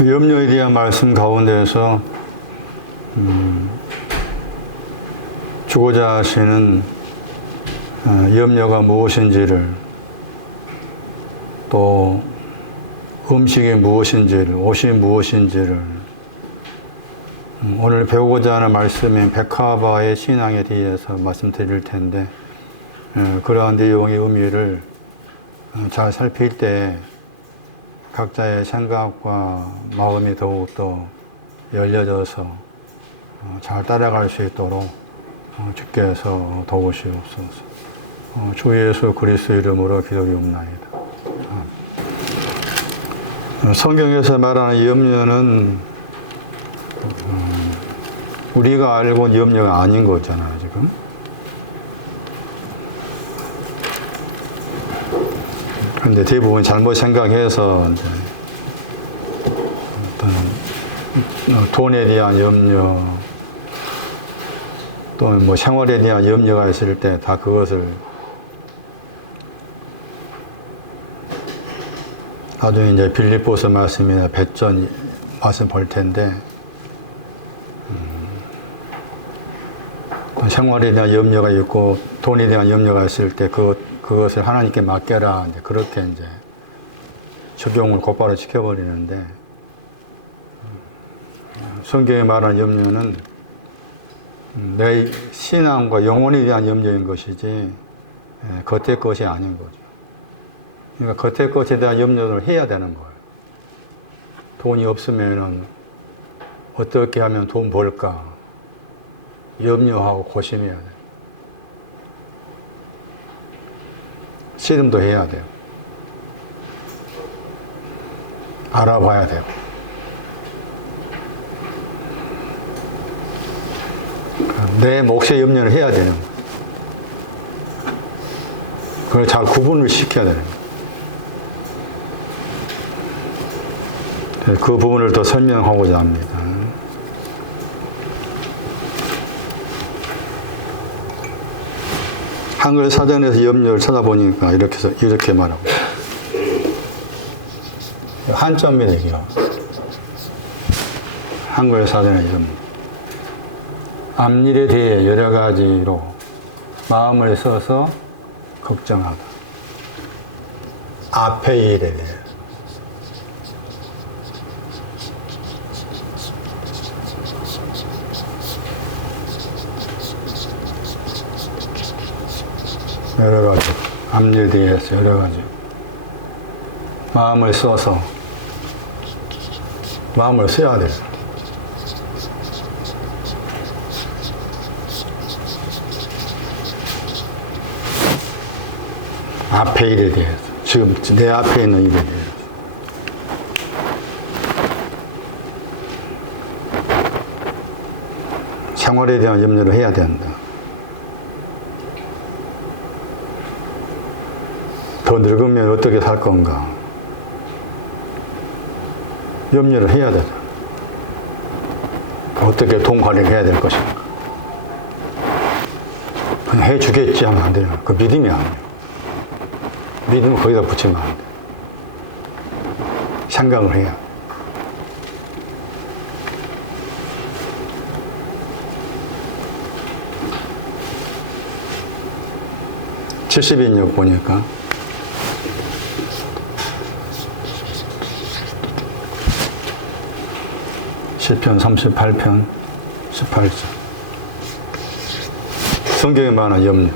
염려에 대한 말씀 가운데에서 주고자 하시는 염려가 무엇인지를, 또 음식이 무엇인지를, 옷이 무엇인지를, 오늘 배우고자 하는 말씀인 백화바의 신앙에 대해서 말씀드릴 텐데, 그러한 내용의 의미를 잘 살필 때 각자의 생각과 마음이 더욱더 열려져서 잘 따라갈 수 있도록 주께서 도우시옵소서. 주 예수 그리스도 이름으로 기도리옵나이다. 성경에서 말하는 염려는 우리가 알고 있는 염려가 아닌 거잖아요, 지금. 그런데 대부분 잘못 생각해서 이제 어떤 돈에 대한 염려, 또는 뭐 생활에 대한 염려가 있을 때 다 그것을 나중에 이제 빌립보서 말씀이나 배전 말씀 볼 텐데, 생활에 대한 염려가 있고 돈에 대한 염려가 있을 때 그것을 하나님께 맡겨라, 이제 그렇게 이제 적용을 곧바로 시켜버리는데, 성경에 말하는 염려는 내 신앙과 영혼에 대한 염려인 것이지 겉의 것이 아닌 거죠. 그러니까 겉의 것에 대한 염려를 해야 되는 거예요. 돈이 없으면은 어떻게 하면 돈 벌까 염려하고 고심해야 돼요. 씨름도 해야 돼요. 알아봐야 돼요. 내 몫의 염려를 해야 되는 거예요. 그걸 잘 구분을 시켜야 되는 거예요. 그 부분을 더 설명하고자 합니다. 한글 사전에서 염려를 찾아보니까 이렇게 말하고, 한자입니다, 이게요. 한글 사전의 염려. 앞일에 대해 여러 가지로 마음을 써서 걱정하다. 앞의 일에 대해. 여러 가지, 앞일에 대해서 여러 가지 마음을 써서, 마음을 써야 돼요. 앞의 일에 대해서, 지금 내 앞에 있는 일에 대해서. 생활에 대한 염려를 해야 된다. 더 늙으면 어떻게 살 건가? 염려를 해야 되죠. 어떻게 돈 관리를 해야 될 것인가? 그냥 해주겠지 하면 안 돼요. 그 믿음이 아니에요. 믿음을 거기다 붙이면 안 돼요. 생각을 해야. (70인역) 보니까 시편 38편 18절. 성경에 말하는 염려.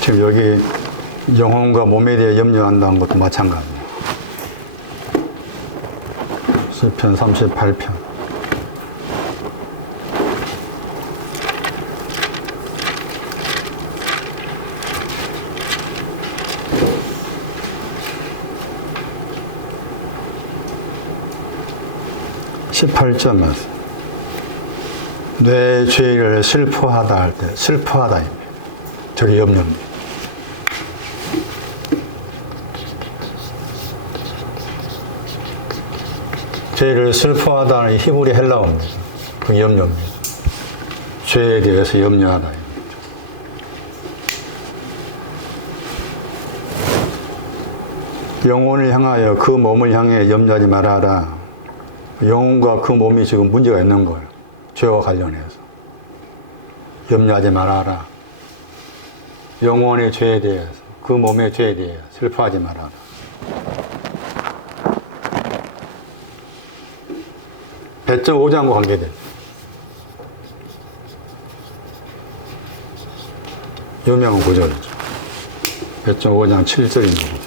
지금 여기 영혼과 몸에 대해 염려한다는 것도 마찬가지입니다. 시편 38편. (18절) 말씀. 내 죄를 슬퍼하다 할 때, 슬퍼하다입니다. 저게 염려입니다. 죄를 슬퍼하다는 히브리 헬라어입니다. 그 염려입니다. 죄에 대해서 염려하다. 영혼을 향하여 그 몸을 향해 염려하지 말아라. 영혼과 그 몸이 지금 문제가 있는 거예요. 죄와 관련해서. 염려하지 말아라. 영혼의 죄에 대해서, 그 몸의 죄에 대해 슬퍼하지 말아라. 배적 5장과 관계되죠. 유명한 구절이죠. 배적 5장 7절입니다.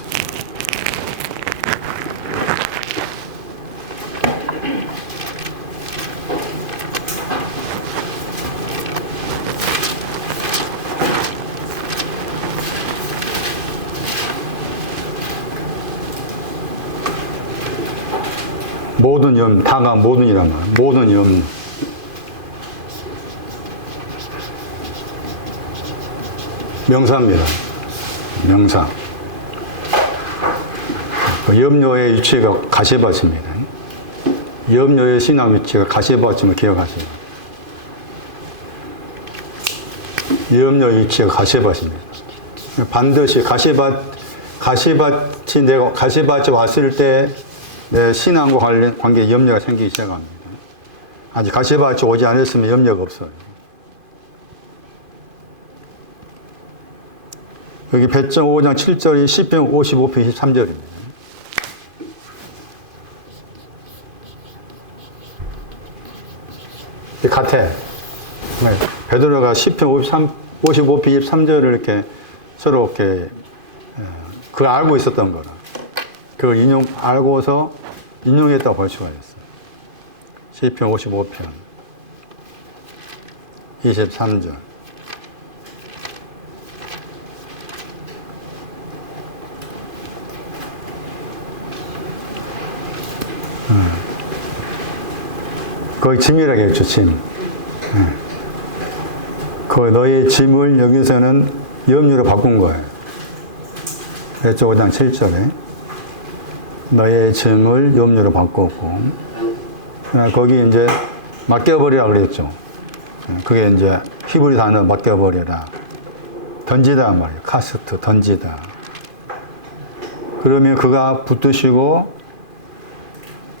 모든 염, 다가 모든이란 말, 모든 염. 명사입니다. 명사. 그 염려의 위치가 가시밭입니다. 염려의 신앙 위치가 가시밭임을 기억하세요. 염려의 위치가 가시밭입니다. 반드시 가시밭이 왔을 때 내 신앙과 관계에 염려가 생기기 시작합니다. 아직 가시밭이 오지 않았으면 염려가 없어요. 여기 배정 5장 7절이 시편 55편 23절입니다. 같아. 베드로가 시편 55편 23절을 이렇게 서로 이렇게 그걸 알고 있었던 거라. 그걸 알고서 인용했다고 볼 수가 있어요. 시편 55편 23절. 거기 짐이라고 했죠, 짐. 그 너의 짐을 여기서는 염려로 바꾼 거예요. 배적 5장 7절에. 너의 짐을 염려로 바꿨고, 거기 이제 맡겨버리라 그랬죠. 그게 이제 히브리 단어 맡겨버리라. 던지다 말이에요. 카스트, 던지다. 그러면 그가 붙드시고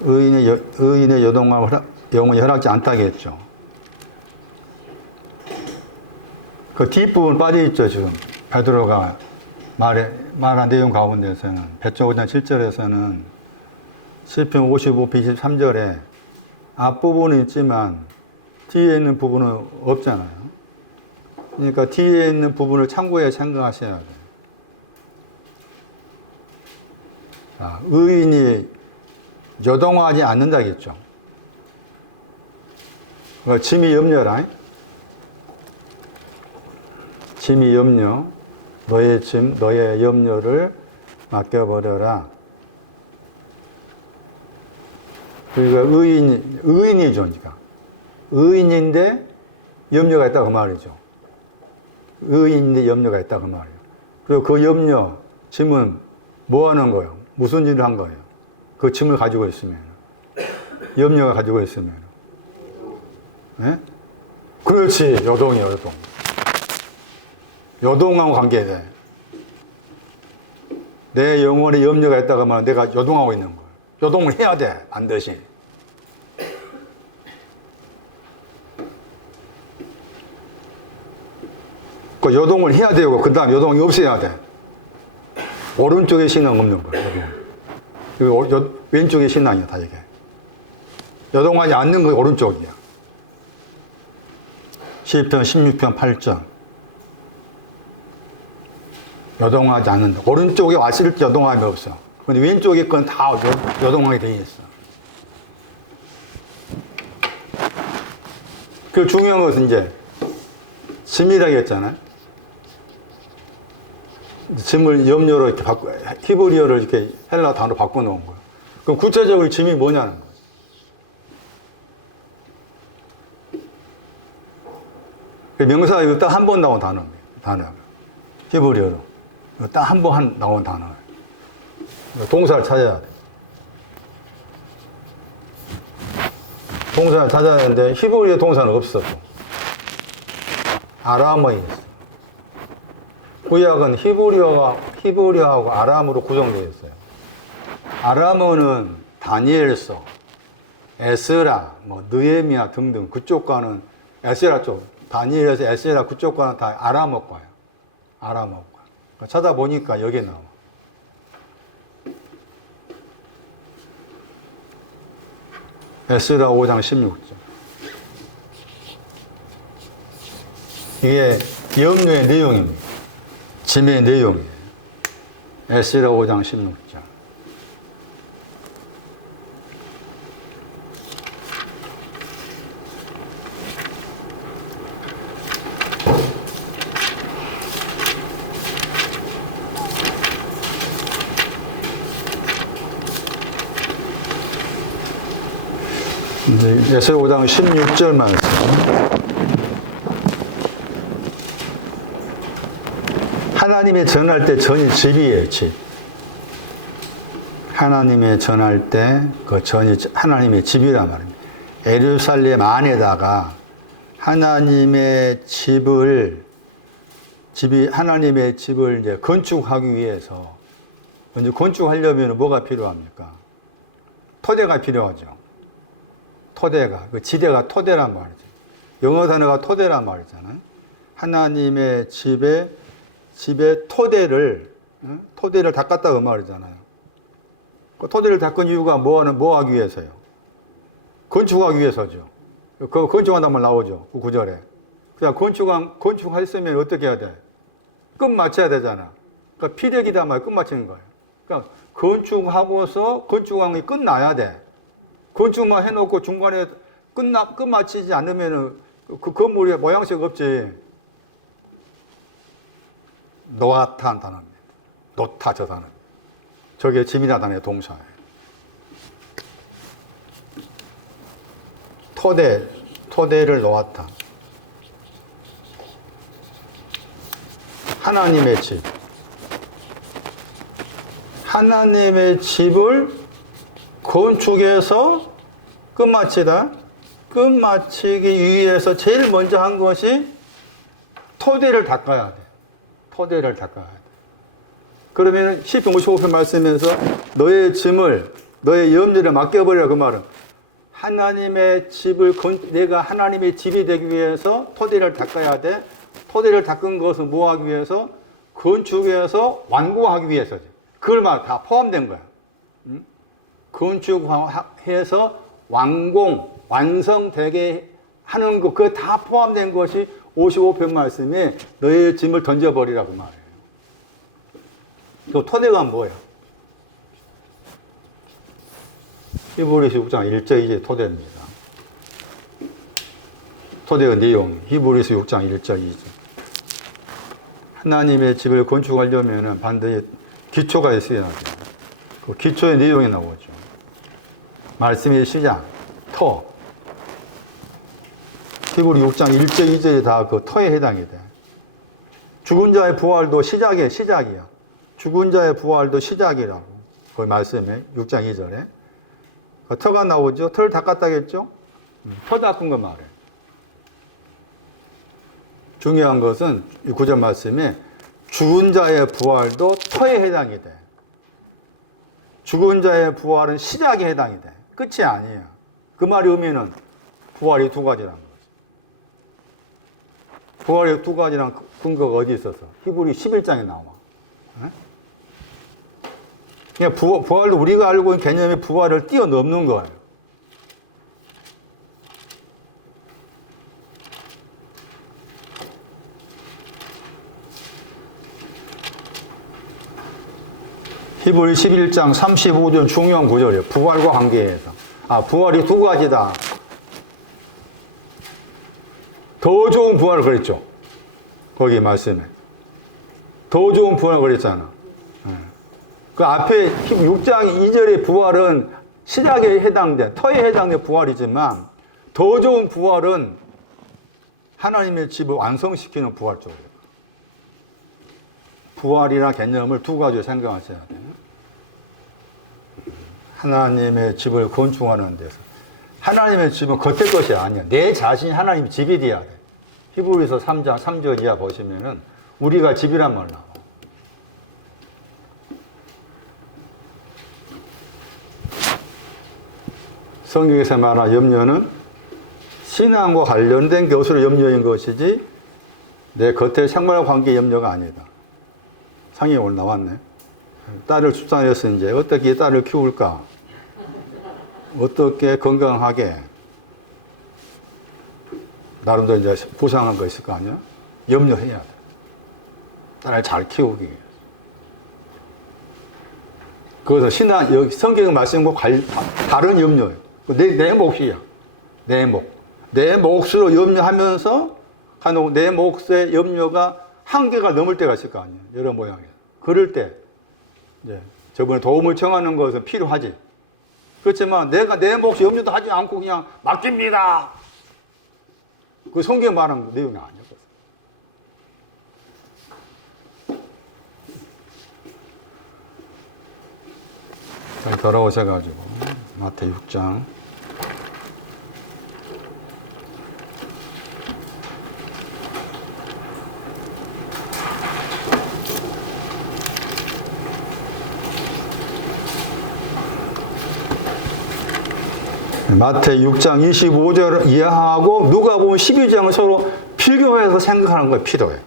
의인의 여동과 영혼이 허락지 않다겠죠. 그 뒷부분 빠져있죠, 지금. 베드로가 말한 내용 가운데서는, 배적 5장 7절에서는 시편 55편 23절에 앞부분은 있지만 뒤에 있는 부분은 없잖아요. 그러니까 뒤에 있는 부분을 참고해 생각하셔야 돼요. 의인이 여동하지 않는다겠죠. 짐이 염려라. 짐이 염려. 너의 짐, 너의 염려를 맡겨버려라. 그러니까 의인이죠. 그러니까. 의인인데 염려가 있다 그 말이죠. 의인인데 염려가 있다 그 말이에요. 그리고 그 염려, 짐은 뭐 하는 거예요? 무슨 일을 한 거예요? 그 짐을 가지고 있으면. 염려가 가지고 있으면. 네? 그렇지. 여동이에요, 여동. 여동하고 관계돼. 내 영혼에 염려가 있다고 하면 내가 여동하고 있는 거예요. 여동을 해야 돼, 반드시. 그 여동을 해야 되고, 그 다음 여동이 없어야 돼. 오른쪽에 신앙 없는 거예요, 여동. 왼쪽에 신앙이야, 다 이게. 여동하지 않는 거 오른쪽이야. 시편 16편 8절. 여동하지 않는다. 오른쪽에 왔을 때 여동함이 없어. 근데 왼쪽에 건 다 여동하게 되어 있어. 그 중요한 것은 이제 짐이라고 했잖아요. 짐을 염려로 이렇게 히브리어를 이렇게 헬라 단어로 바꿔놓은 거예요. 그럼 구체적으로 짐이 뭐냐는 거예요. 명사 이거 딱 한 번 나온 단어입니다. 단어가. 히브리어로. 딱 한 번 나온 단어예요. 동사를 찾아야 돼. 동사를 찾아야 되는데 히브리어 동사는 없어. 아람어에 있어. 구약은 히브리어하고 아람으로 구성되어 있어요. 아람어는 다니엘서, 에스라, 뭐 느헤미야 등등 그쪽과는 에스라 쪽, 다니엘에서 에스라 그쪽과는 다 아람어과예요. 아람어과. 그러니까 찾아보니까 여기에 나와. 에스라 5장 16절. 이게 염려의 내용입니다. 짐의 내용이에요. 에스라 5장 16절. 에스라 5장 16절 말씀. 하나님의 전할 때 전이 집이에요, 집. 하나님의 전할 때 그 전이 하나님의 집이란 말입니다. 예루살렘 안에다가 하나님의 집을 이제 건축하기 위해서 먼저 건축하려면 뭐가 필요합니까? 토대가 필요하죠. 토대가, 그 지대가 토대란 말이죠. 영어 단어가 토대란 말이잖아요. 하나님의 집에 토대를 닦았다 그 말이잖아요. 그 토대를 닦은 이유가 뭐 하기 위해서요? 건축하기 위해서죠. 그 건축한다는 말 나오죠. 그 구절에. 그냥 건축했으면 어떻게 해야 돼? 끝 맞춰야 되잖아. 그러니까 피력이다 말 끝 맞추는 거예요. 그러니까 건축하고서 건축한 게 끝나야 돼. 건축만 해놓고 중간에 끝 마치지 않으면은 그 건물의 모양새가 없지. 노아탄 단어입니다. 노타 저 단어. 저게 짐이다 단어의 동사예요. 토대를 놓았다. 하나님의 집. 하나님의 집을 건축해서 끝마치기 위해서 제일 먼저 한 것이 토대를 닦아야 돼. 토대를 닦아야 돼. 그러면 시편 55편 말씀에서 너의 짐을, 너의 염려를 맡겨버리라 그 말은 하나님의 집을, 내가 하나님의 집이 되기 위해서 토대를 닦아야 돼. 토대를 닦은 것은 뭐 하기 위해서? 건축해서 완공하기 위해서지. 그걸 막 다 포함된 거야. 건축해서 완성되게 하는 것, 그거 다 포함된 것이 55편 말씀에 너의 짐을 던져버리라고 말해요. 또 토대가 뭐야? 히브리서 6장 1절 2절 토대입니다. 토대의 내용, 히브리서 6장 1절 2절. 하나님의 집을 건축하려면 반드시 기초가 있어야 돼요. 그 기초의 내용이 나오죠. 말씀의 시작, 터. 히브리 6장 1절 2절이 다 그 터에 해당이 돼. 죽은 자의 부활도 시작이야. 죽은 자의 부활도 시작이라고. 그 말씀에 6장 2절에. 그 터가 나오죠. 터를 닦았다겠죠? 터 닦은 거 말해. 중요한 것은 이 9절 말씀에 죽은 자의 부활도 터에 해당이 돼. 죽은 자의 부활은 시작에 해당이 돼. 끝이 아니에요. 그 말의 의미는 부활이 두 가지라는 거죠. 부활의 두 가지란 근거가 어디 있어서? 히브리 11장에 나와. 그냥 부활도 우리가 알고 있는 개념의 부활을 뛰어넘는 거예요. 히브리 11장 35절 중요한 구절이에요. 부활과 관계해서. 부활이 두 가지다. 더 좋은 부활을 그랬죠. 거기 말씀에. 더 좋은 부활을 그랬잖아. 그 앞에 6장 2절의 부활은 시작에 해당된, 터에 해당된 부활이지만 더 좋은 부활은 하나님의 집을 완성시키는 부활 쪽이에요. 부활이라는 개념을 두 가지로 생각하셔야 돼요. 하나님의 집을 건축하는 데서. 하나님의 집은 겉의 것이 아니야. 내 자신이 하나님의 집이 돼야 돼. 히브리서 3장 3절 이하 보시면은 우리가 집이란 말 나와. 성경에서 말하는 염려는 신앙과 관련된 것으로 염려인 것이지 내 겉의 생활 관계 염려가 아니다. 상이 오늘 나왔네. 딸을 출산해서 이제 어떻게 딸을 키울까? 어떻게 건강하게? 나름대로 이제 구상한 거 있을 거 아니야? 염려해야 돼. 딸을 잘 키우기 위해서. 그래서 신앙, 여기 성경 말씀과 다른 염려예요. 내 몫이야. 내 몫. 내 몫으로 염려하면서 내 몫의 염려가 한계가 넘을 때가 있을 거 아니에요. 여러 모양이에요. 그럴 때, 이제 저번에 도움을 청하는 것은 필요하지. 그렇지만 내가 내 몫 염려도 하지 않고 그냥 맡깁니다. 그 성경 말하는 내용이 아니었거든. 잘 돌아오셔가지고 마태 6장 마태 6장 25절 이하하고 누가복음 12장을 서로 비교해서 생각하는 거에 필요해.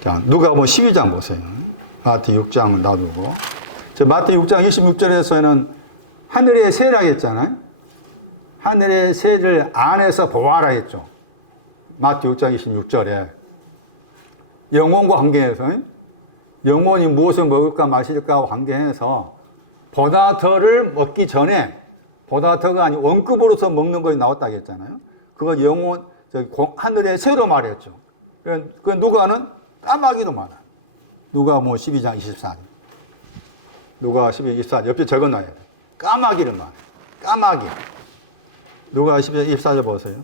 자, 누가복음 12장 보세요. 마태 6장을 놔두고. 마태 6장 26절에서는 하늘의 새라 했잖아요. 하늘의 새를 안에서 보아라 했죠. 마태 6장 26절에. 영혼과 관계해서, 영혼이 무엇을 먹을까 마실까 관계해서 보다 더를 먹기 전에 보다 더가 아니고 원급으로서 먹는 것이 나왔다고 했잖아요. 그거 영혼, 하늘의 새로 말했죠. 그 누가는 까마귀도 많아요. 누가 뭐 12장 24절. 누가 12장 24절. 옆에 적어 놔야 돼. 까마귀를 말해. 까마귀. 누가 12장 24절 보세요.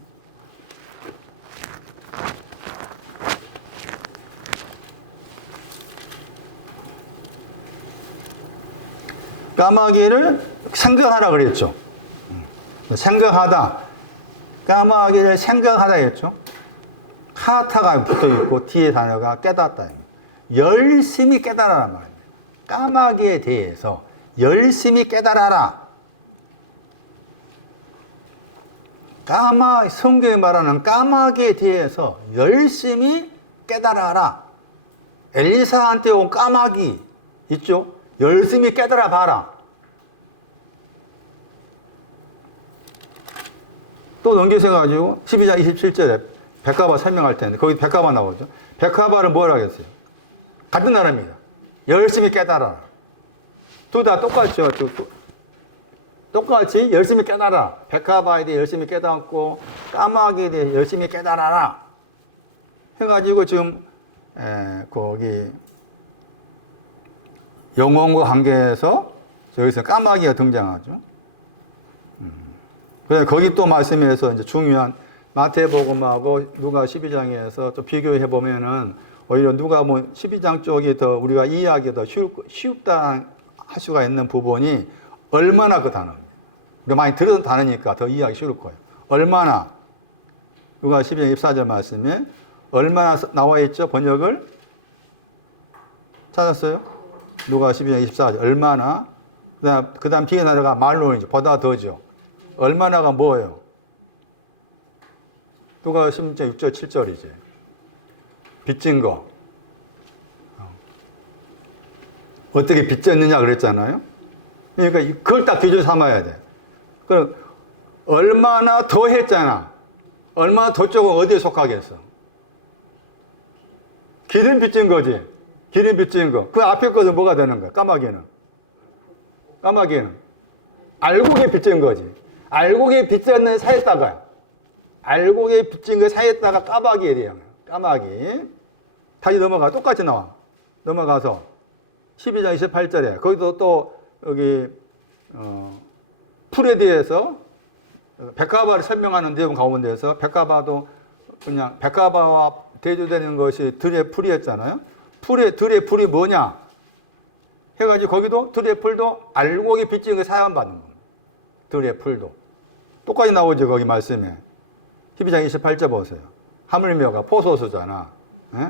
까마귀를 생각하라 그랬죠. 생각하다. 까마귀를 생각하다 했죠. 카타가 붙어 있고 뒤에 단어가 깨닫다. 열심히 깨달아라 말입니다. 까마귀에 대해서 열심히 깨달아라. 성경에 말하는 까마귀에 대해서 열심히 깨달아라. 엘리사한테 온 까마귀 있죠? 열심히 깨달아 봐라. 또 넘겨서 가지고 12장 27절에 백합화 설명할 텐데 거기 백합화 나오죠. 백합화를 뭐라 하겠어요? 같은 나라입니다. 열심히 깨달아라. 둘 다 똑같죠. 똑같이 열심히 깨달아라. 백합화에 대해 열심히 깨닫고 까마귀에 대해 열심히 깨달아라. 해가지고 지금 거기 영혼과 관계에서 여기서 까마귀가 등장하죠. 그래서 거기 또 말씀에서 이제 중요한 마태복음하고 누가 12장에서 또 비교해 보면은 오히려 누가 뭐 12장 쪽이 더 우리가 이해하기 더 쉽다 할 수가 있는 부분이 얼마나 그 단어입니다. 우리가 많이 들은 단어니까 더 이해하기 쉬울 거예요. 얼마나. 누가 12장 24절 말씀에 얼마나 나와 있죠? 번역을 찾았어요? 누가 12장 24절 얼마나. 그 다음 뒤에 나라가 말론이죠. 보다 더죠. 얼마나가 뭐예요? 누가 16장 6절 7절이지. 빚진 거. 어떻게 빚졌느냐 그랬잖아요. 그러니까 그걸 딱 기준 삼아야 돼. 그럼 얼마나 더 했잖아. 얼마나 더 쪽은 어디에 속하겠어? 기름 빚진 거지. 기름 빚진 거. 그 앞에 것은 뭐가 되는 거야? 까마귀는. 까마귀는. 알곡에 빚진 거지. 알곡에 빚졌는 사이에다가 알곡에 빚진 거 사이에다가 까마귀에 대한 까마귀. 다시 넘어가. 똑같이 나와. 넘어가서 12장 28절에 거기도 또 여기 풀에 대해서 백합화를 설명하는 내용 가운데서 백합화도 그냥 백합화와 대조되는 것이 들의 풀이었잖아요. 들의 풀이 뭐냐 해가지고 거기도 들의 풀도 알곡에 빚진 거 사용받는 겁니다. 들의 풀도 똑같이 나오죠. 거기 말씀에 12장 28절 보세요. 하물며가 포소수잖아. 에?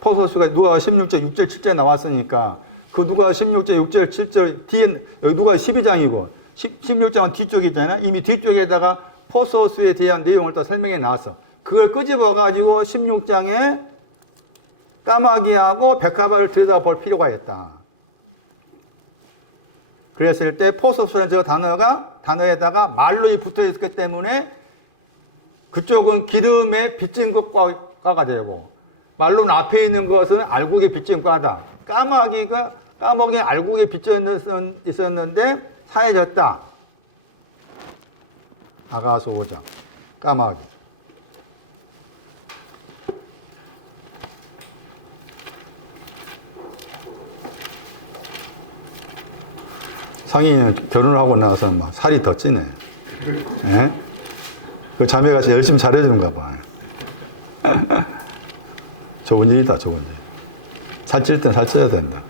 포소수가 누가 16절 6절 7절 나왔으니까 그 누가 16절 6절 7절 뒤에 여기 누가 12장이고 16장은 뒤쪽에 있잖아요. 이미 뒤쪽에다가 포소스에 대한 내용을 또 설명해 놨어. 그걸 끄집어 가지고 16장에 까마귀하고 백합화를 들여다볼 필요가 있다. 그랬을 때 포소스라는 저 단어에다가 말로이 붙어 있기 때문에 그쪽은 기름에 빚진 것과가 되고, 말로는 앞에 있는 것은 알곡에 빚진 과다. 까마귀 알곡에 빚져 있었는데 사해졌다. 아가서 5장 까마귀. 상인은 결혼을 하고 나서 막 살이 더 찌네. 예? 그 자매가 열심히 잘해주는가 봐. 좋은 일이다, 좋은 일. 살찔 땐 살쪄야 된다.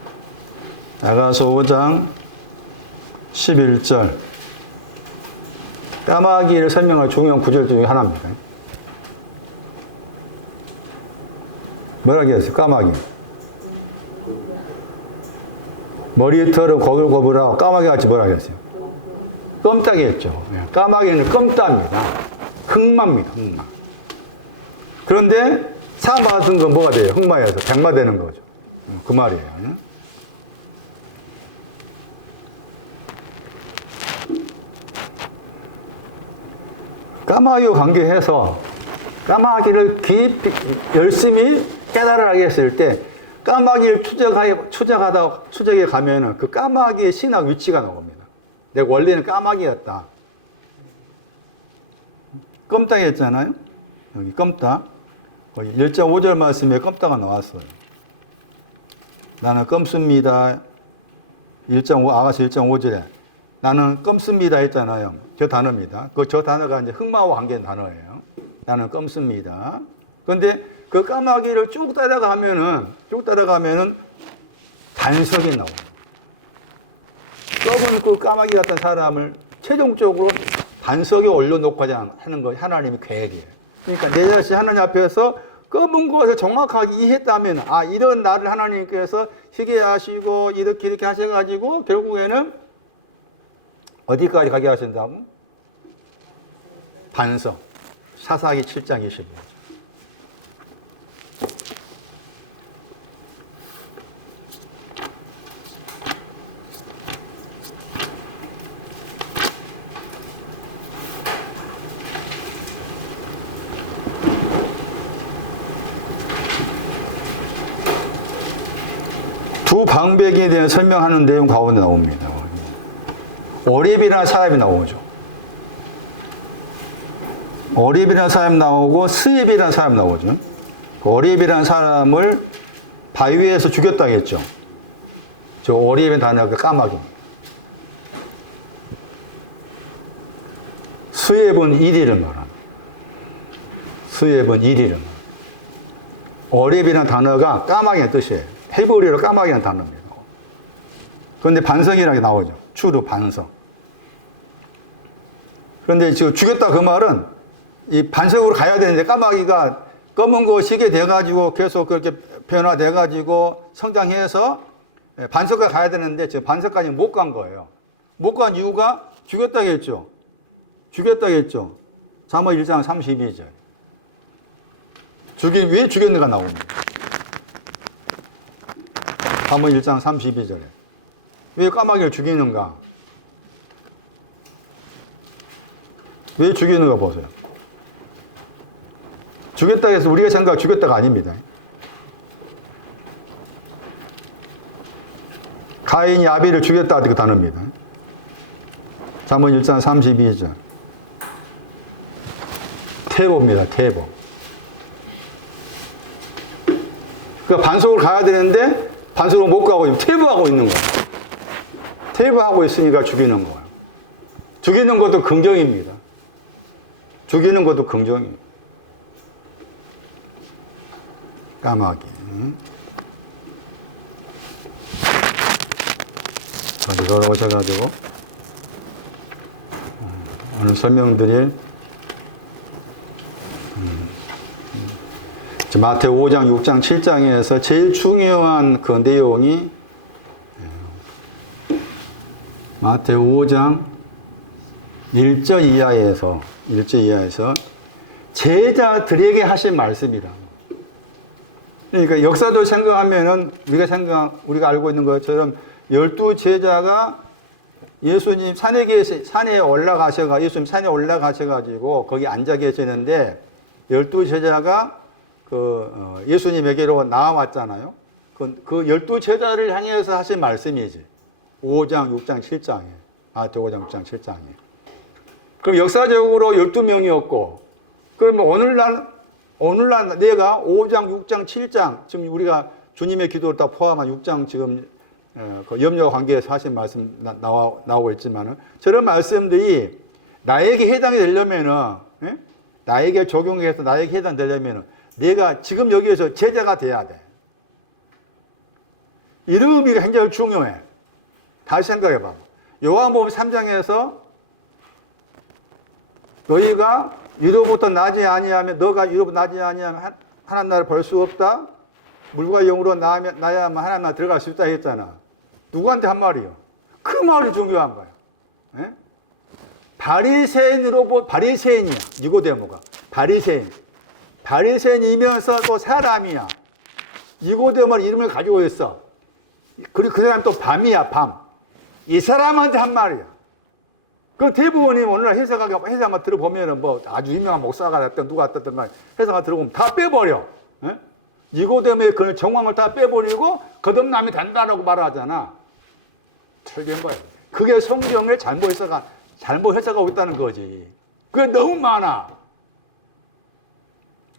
야가서 5장 11절. 까마귀를 설명할 중요한 구절 중에 하나입니다. 뭐라고 했어요? 까마귀. 머리털은 거글거글하고 까마귀같이 뭐라고 했어요? 껌따기 했죠. 까마귀는 껌따입니다. 흑마입니다, 흑마. 그런데 사 맞은 건 뭐가 돼요? 흑마에서 백마 되는 거죠. 그 말이에요. 까마귀와 관계해서 까마귀를 깊이 열심히 깨달으라고 했을 때 까마귀를 추적해 가면은 그 까마귀의 신학 위치가 나옵니다. 내가 원래는 까마귀였다. 껌따기 했잖아요. 여기 껌따. 1.5절 말씀에 껌따가 나왔어요. 나는 껌습니다. 아가서 1.5절에 나는 껌습니다 했잖아요. 저 단어입니다. 저 단어가 이제 흑마와 관계된 단어예요. 나는 껌습니다. 그런데 그 까마귀를 쭉 따라가면은 반석이 나옵니다. 썩은 그 까마귀 같은 사람을 최종적으로 반석에 올려놓고 하는 거 하나님의 계획이에요. 그러니까 내 자신 하나님 앞에서 검은 것을 정확하게 이해했다면, 이런 나를 하나님께서 희게 하시고 이렇게 하셔가지고 결국에는 어디까지 가게 하신다고? 반석. 사사기 7장 25절. 두 방백에 대해 설명하는 내용 가운데 나옵니다. 오렙이라는 사람이 나오죠. 오렙이라는 사람이 나오고 스입이라는 사람이 나오죠. 오렙이라는 사람을 바위에서 죽였다고 했죠. 저 오렙의 단어가 까마귀입니다. 스입은 이리를 말합니다. 스입은 이리를 말합니다. 오렙이라는 단어가 까마귀의 뜻이에요. 헤브리어로 까마귀라는 단어입니다. 그런데 반석이라는 게 나오죠. 추루 반석. 그런데 지금 죽였다 그 말은 이 반석으로 가야 되는데 까마귀가 검은 거 시게 돼가지고 계속 그렇게 변화돼가지고 성장해서 반석까지 가야 되는데 지금 반석까지 못 간 거예요. 못 간 이유가 죽였다고 했죠. 잠언 1장 32절. 왜 죽였는가 나옵니다. 잠언 1장 32절에. 왜 까마귀를 죽이는가? 왜 죽이는가 보세요. 죽였다고 해서 우리가 생각할 죽였다가 아닙니다. 가인이 아벨을 죽였다 그 단어입니다. 잠언 1장 32절. 태보입니다. 태보. 그러니까 반석을 가야 되는데 반석을 못 가고 태보하고 있는 거예요. 태보하고 있으니까 죽이는 거예요. 죽이는 것도 긍정입니다. 죽이는 것도 긍정이에요. 까마귀. 다시 돌아오셔가지고 오늘 설명드릴 마태오 5장, 6장, 7장에서 제일 중요한 그 내용이 마태오 5장 1절 이하에서 제자들에게 하신 말씀이라. 그러니까 역사도 생각하면은 우리가 알고 있는 것처럼 12제자가 예수님 산에 올라가셔가지고 거기 앉아 계시는데 12제자가 예수님에게로 나와왔잖아요. 그 12제자를 향해서 하신 말씀이지. 5장, 6장, 7장에. 마태복음 5장, 6장, 7장에. 그럼 역사적으로 12명이었고, 그러면 오늘날 내가 5장, 6장, 7장, 지금 우리가 주님의 기도를 다 포함한 6장 지금 그 염려 관계에서 하신 말씀 나오고 있지만은 저런 말씀들이 나에게 해당이 되려면은, 나에게 적용해서 나에게 해당되려면은 내가 지금 여기에서 제자가 돼야 돼. 이런 의미가 굉장히 중요해. 다시 생각해 봐. 요한복음 3장에서 너희가 위로부터 나지 아니하면 너가 위로부터 나지 아니하면 하나님 나라를 볼 수 없다. 물과 영으로 나야만 하나님 나라 들어갈 수 있다 했잖아. 누구한테 한 말이요? 그 말이 중요한 거야. 예? 바리새인이야. 니고데모가 바리새인이면서 또 사람이야. 니고데모 이름을 가지고 있어. 그리고 그 사람 또 밤이야. 밤. 이 사람한테 한 말이야. 그 대부분이 오늘날 해석을 들어보면은 뭐 아주 유명한 목사가 됐든 누가 됐든 간 해석을 들어보면 다 빼버려. 예? 니고데모의 그 정황을 다 빼버리고 거듭남이 된다라고 말하잖아. 틀린 거야. 그게 성경을 잘못 해석하고 있다는 거지. 그게 너무 많아.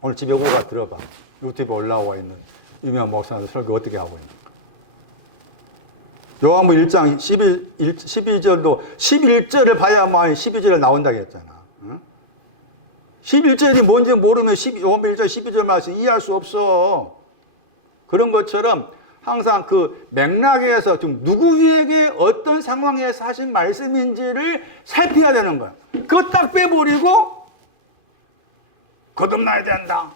오늘 집에 오고 들어봐. 유튜브에 올라와 있는 유명한 목사들 설교 어떻게 하고 있는가. 요한복음 1장 12절도 11절을 봐야만 12절에 나온다고 했잖아. 11절이 뭔지 모르면 요한복음 1장 12절 말씀 이해할 수 없어. 그런 것처럼 항상 그 맥락에서 좀 누구에게 어떤 상황에서 하신 말씀인지를 살펴야 되는 거야. 그거 딱 빼버리고 거듭나야 된다.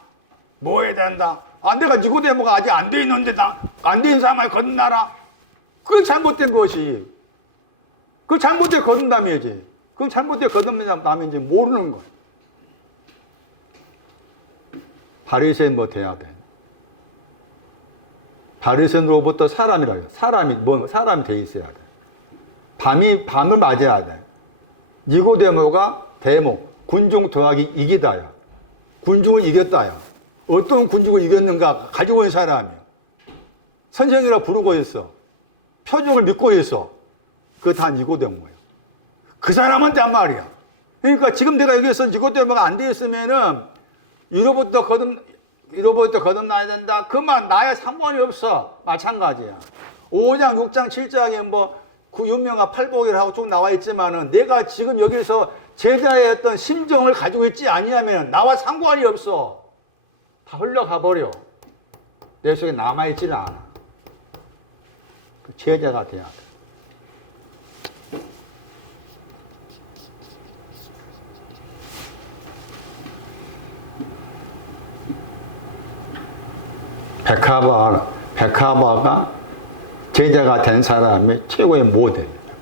뭐 해야 된다. 내가 니고데모가 아직 안 돼 있는데 안 돼 있는 사람이 거듭나라. 그건 잘못된 것이. 그건 잘못된 거듭남이지. 그건 잘못된 거듭남인지 모르는 거야. 바리새인 뭐 돼야 돼. 바리새인으로부터 사람이라고 해요. 사람이 돼 있어야 돼. 밤을 맞아야 돼. 니고데모가 군중 더하기 이기다야. 군중을 이겼다야. 어떤 군중을 이겼는가 가지고 있는 사람이야. 선생이라 부르고 있어. 표적을 믿고 있어. 그거 다 니고데모야. 그 사람한테 한 말이야. 그러니까 지금 내가 여기서 니고데모가 안 돼 있으면은 이로부터 거듭나야 된다. 그 말 나야 상관이 없어. 마찬가지야. 5장, 6장, 7장에 그 유명한 팔복이라고 쭉 나와 있지만은 내가 지금 여기서 제자의 어떤 심정을 가지고 있지 아니하면 나와 상관이 없어. 다 흘러가 버려. 내 속에 남아있지는 않아. 제자가 돼야 돼. 백하바가 제자가 된 사람의 최고의 모델입니다.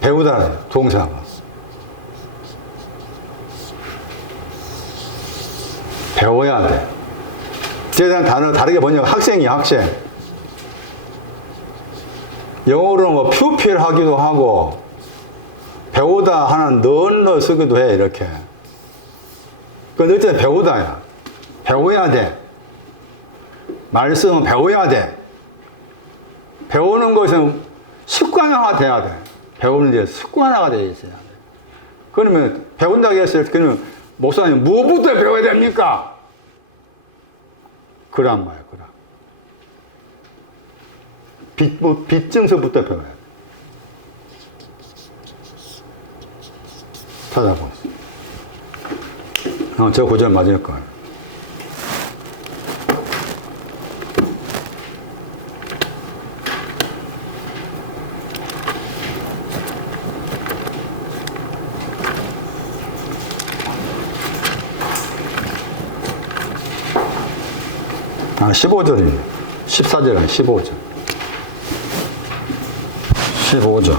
배우다는 동사가. 배워야 돼. 제자는 단어 다르게 번역, 학생이야, 학생. 영어로는 퓨필 하기도 하고, 배우다 하는 널러 쓰기도 해, 이렇게. 근데 어쨌든 배우다야. 배워야 돼. 말씀은 배워야 돼. 배우는 것은 습관화가 돼야 돼. 배우는 데 습관화가 되어 있어야 돼. 그러면 배운다고 했을 때, 그러면 목사님, 무엇부터 배워야 됩니까? 그란 말이야, 빚 증서부터 배워야 돼. 찾아보세요. 저 구절 맞을 거야. 아, 15절이네. 14절 아니 15절. 15절.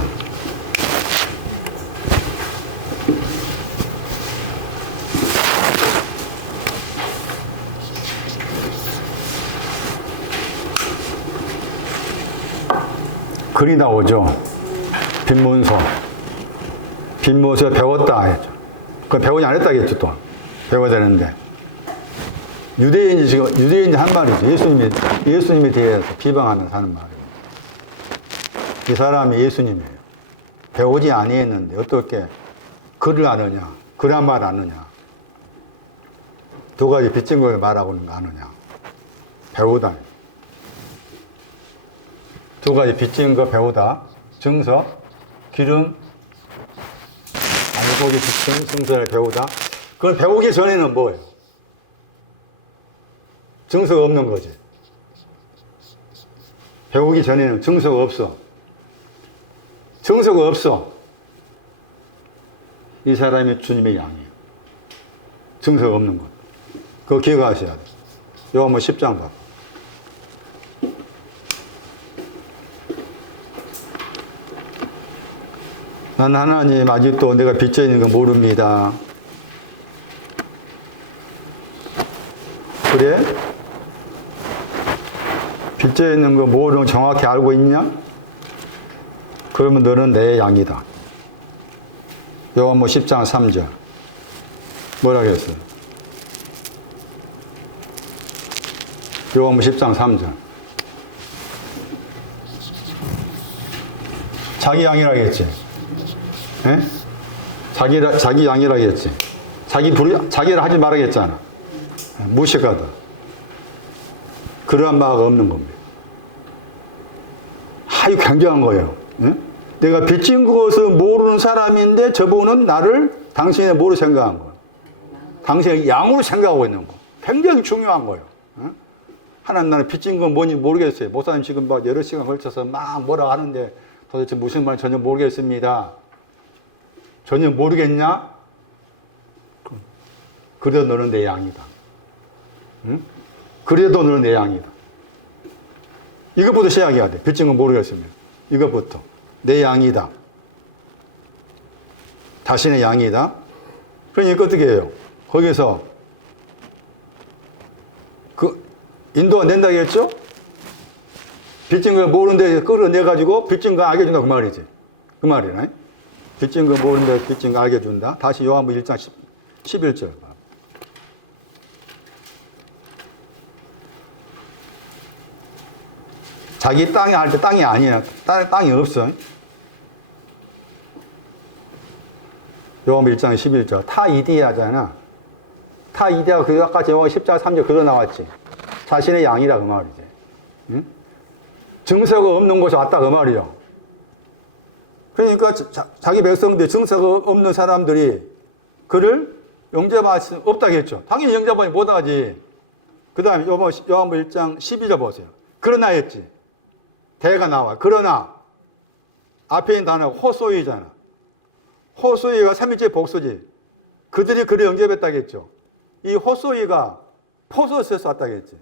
글이 나오죠. 빈문서. 빈문서에 배웠다 했죠. 그건 배우지 안 했다 했죠, 또. 배워야 되는데. 유대인이 한 말이죠. 예수님에 대해서 비방하면서 하는 말이에요. 이 사람이 예수님이에요. 배우지 아니했는데 어떻게 글을 아느냐, 글한 말 아느냐, 두 가지 빚진 걸 말하고 있는 거 아느냐. 배우다. 두 가지 빚진 거 배우다. 증서, 기름, 알고기 빚진 증서를 배우다. 그걸 배우기 전에는 뭐예요? 증서가 없는 거지. 배우기 전에는 증서가 없어. 증서가 없어. 이 사람이 주님의 양이에요. 증서가 없는 것. 그거 기억하셔야 돼요. 요한복음 10장 봐. 난 하나님 아직도 내가 빚져 있는 거 모릅니다. 그래? 빚져 있는 거 모르는 거 정확히 알고 있냐? 그러면 너는 내 양이다. 요한복음 10장 3절. 뭐라 그랬어요? 요한복음 10장 3절. 자기 양이라겠지. 예? 자기 양이라겠지. 자기를 하지 말아야겠잖아. 무식하다. 그러한 바가 없는 겁니다. 아유, 굉장한 거예요. 예? 내가 빚진 것을 모르는 사람인데 저분은 나를 당신의 뭐로 생각한 거예요? 당신의 양으로 생각하고 있는 거. 굉장히 중요한 거예요. 예? 하나님 나는 빚진 건 뭔지 모르겠어요. 목사님 지금 막 여러 시간 걸쳐서 막 뭐라 하는데 도대체 무슨 말인지 전혀 모르겠습니다. 전혀 모르겠냐? 그래도 너는 내 양이다. 응? 그래도 너는 내 양이다. 이것부터 시작해야 돼. 빚진 건 모르겠습니다. 이것부터. 내 양이다. 자신의 양이다. 그러니까 어떻게 해요? 거기서 인도가 낸다겠죠? 빚진 걸 모르는데 끌어내가지고 빚진 거 알게 준다 그 말이지. 그 말이네. 빚진 거 모르는데 빚진 거 알게 준다. 다시 요한복음 1장 11절. 자기 땅에 할 때 땅이 아니야. 땅이 없어. 요한복음 1장 11절. 타이디아잖아. 타이디아가 그 아까 요한복음 10장 3절 그러 나왔지. 자신의 양이다 그 말이지. 응? 증서가 없는 곳에 왔다 그 말이요. 그러니까 자기 백성들 증서가 없는 사람들이 그를 영접할 수 없다겠죠. 당연히 영접하지 못하지. 그 다음에 요한복음 1장 12절 보세요. 그러나 했지. 대가 나와. 그러나 앞에 있는 단어가 호소이잖아. 호소이가 3일째 복수지. 그들이 그를 영접했다겠죠. 이 호소이가 포소스에서 왔다겠지.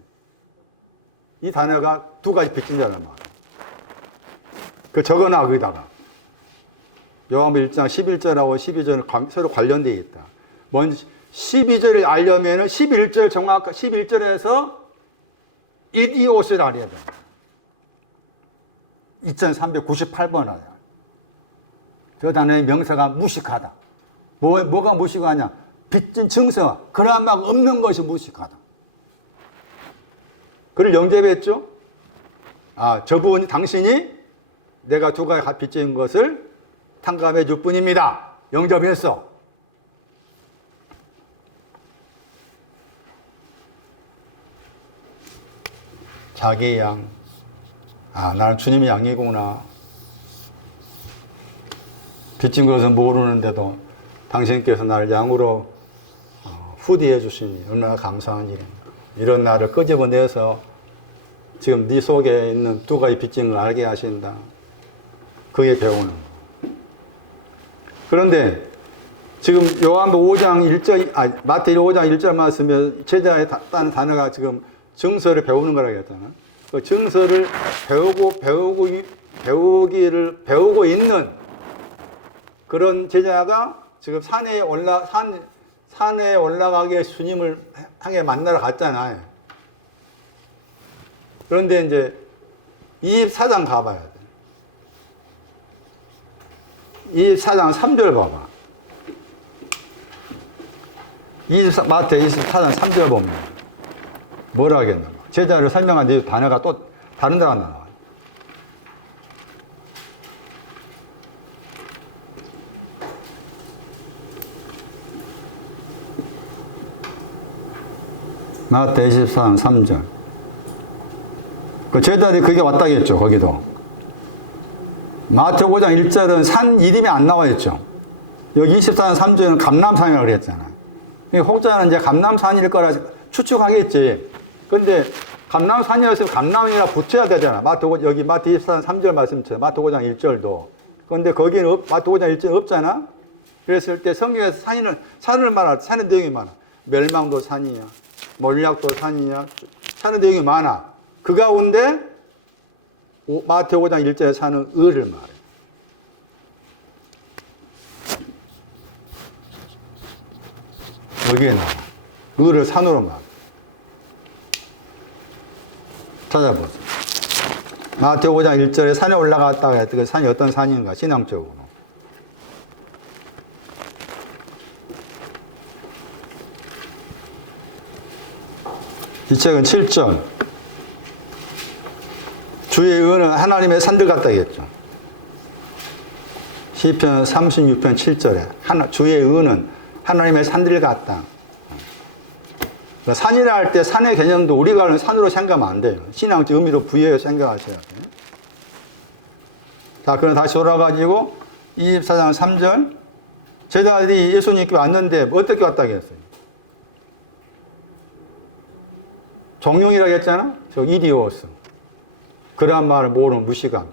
이 단어가 두 가지 빚진 자란 말이야. 그 적어놔 거기다가. 요한복음 1장 11절하고 12절은 서로 관련되어 있다. 먼저 12절을 알려면 11절 정확 11절에서 이디오스를 알아야 돼. 2398번 알아야. 저 단어의 명사가 무식하다. 뭐가 무식하냐? 빚진 증서, 그러한 막 없는 것이 무식하다. 그를 영접했죠? 아, 저분이 당신이 내가 두 가지 빚진 것을 탕감해 줄 뿐입니다. 영접했어. 자기의 양. 아, 나는 주님의 양이구나. 빚진 것은 모르는데도 당신께서 나를 양으로 후디해 주시니 얼마나 감사한 일입니다. 이런 나를 끄집어내서 지금 네 속에 있는 두 가지 빚진 걸 알게 하신다. 그게 배우는 거. 그런데 지금 요한복음 5장 1절, 마태복음 5장 1절 말씀에 제자의 따는 단어가 지금 증서를 배우는 거라고 했잖아. 그 증서를 배우고 있는 그런 제자가 지금 산에 올라가게 주님을 향해 만나러 갔잖아요. 그런데 이제 24장 가봐야 돼. 24장 3절 봐봐. 마태 24장 3절 보면 뭐라 하겠나. 제자를 설명한 이 단어가 또 다른 데가 나와. 마태 24장 3절. 그 제자들이 그게 왔다겠죠, 거기도. 마태 5장 1절은 산 이름이 안 나와 있죠. 여기 24장 3절은 감람산이라고 그랬잖아. 혹자는 이제 감람산일 거라 추측하겠지. 근데 감람산이었으면 감람이라 붙여야 되잖아. 여기 마태 24장 3절 말씀처럼 마태 5장 1절도. 근데 거기는 마태 5장 1절 없잖아. 그랬을 때 성경에서 산을 말할 때 산의 내용이 많아. 멸망도 산이야. 몰약도 산이야. 산의 내용이 많아. 그 가운데 마태 5장 1절에 사는 을을 말해. 여기에 나와. 을을 산으로 말해. 찾아보세요. 마태 5장 1절에 산에 올라갔다가 했더니 그 산이 어떤 산인가, 신앙적으로. 이 책은 7절. 주의 의는 하나님의 산들 같다 했죠. 시편 36편 7절에 주의 의는 하나님의 산들 같다. 산이라 할 때 산의 개념도 우리가 아는 산으로 생각하면 안 돼요. 신앙적 의미로 부여해서 생각하셔야 돼요. 자, 그럼 다시 돌아가지고 24장 3절. 제자들이 예수님께 왔는데 어떻게 왔다고 했어요? 정령이라고 했잖아? 저 이디오스. 그런 말을 모르는 무시감.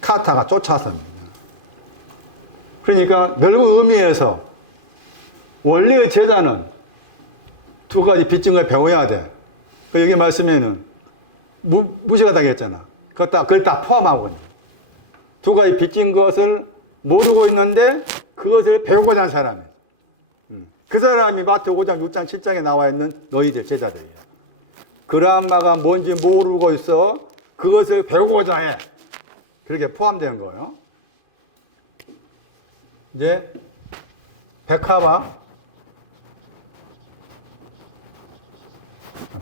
카타가 쫓아서입니다. 그러니까 넓은 의미에서 원래의 제자는 두 가지 빚진 걸 배워야 돼. 여기 말씀에는 무시가 당했잖아. 그걸 다 포함하거든요. 두 가지 빚진 것을 모르고 있는데 그것을 배우고자 하는 사람이에요. 그 사람이 마태 5장, 6장, 7장에 나와 있는 너희들 제자들이에요. 그라마가 뭔지 모르고 있어. 그것을 배우고자 해. 그렇게 포함되는 거예요. 이제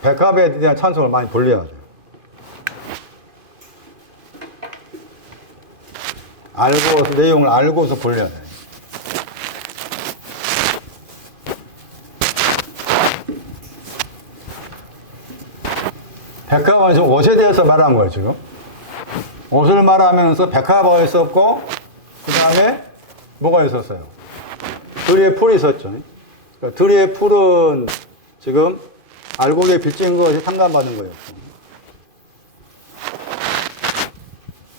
백합에 대한 찬송을 많이 불려야 돼요. 내용을 알고서 불려야 돼요. 백합은 지금 옷에 대해서 말한 거예요, 지금. 옷을 말하면서 백합어가 있었고, 그 다음에 뭐가 있었어요? 들의 풀이 있었죠. 그러니까 들의 풀은 지금 알곡에 빚진 것이 상담받는 거예요.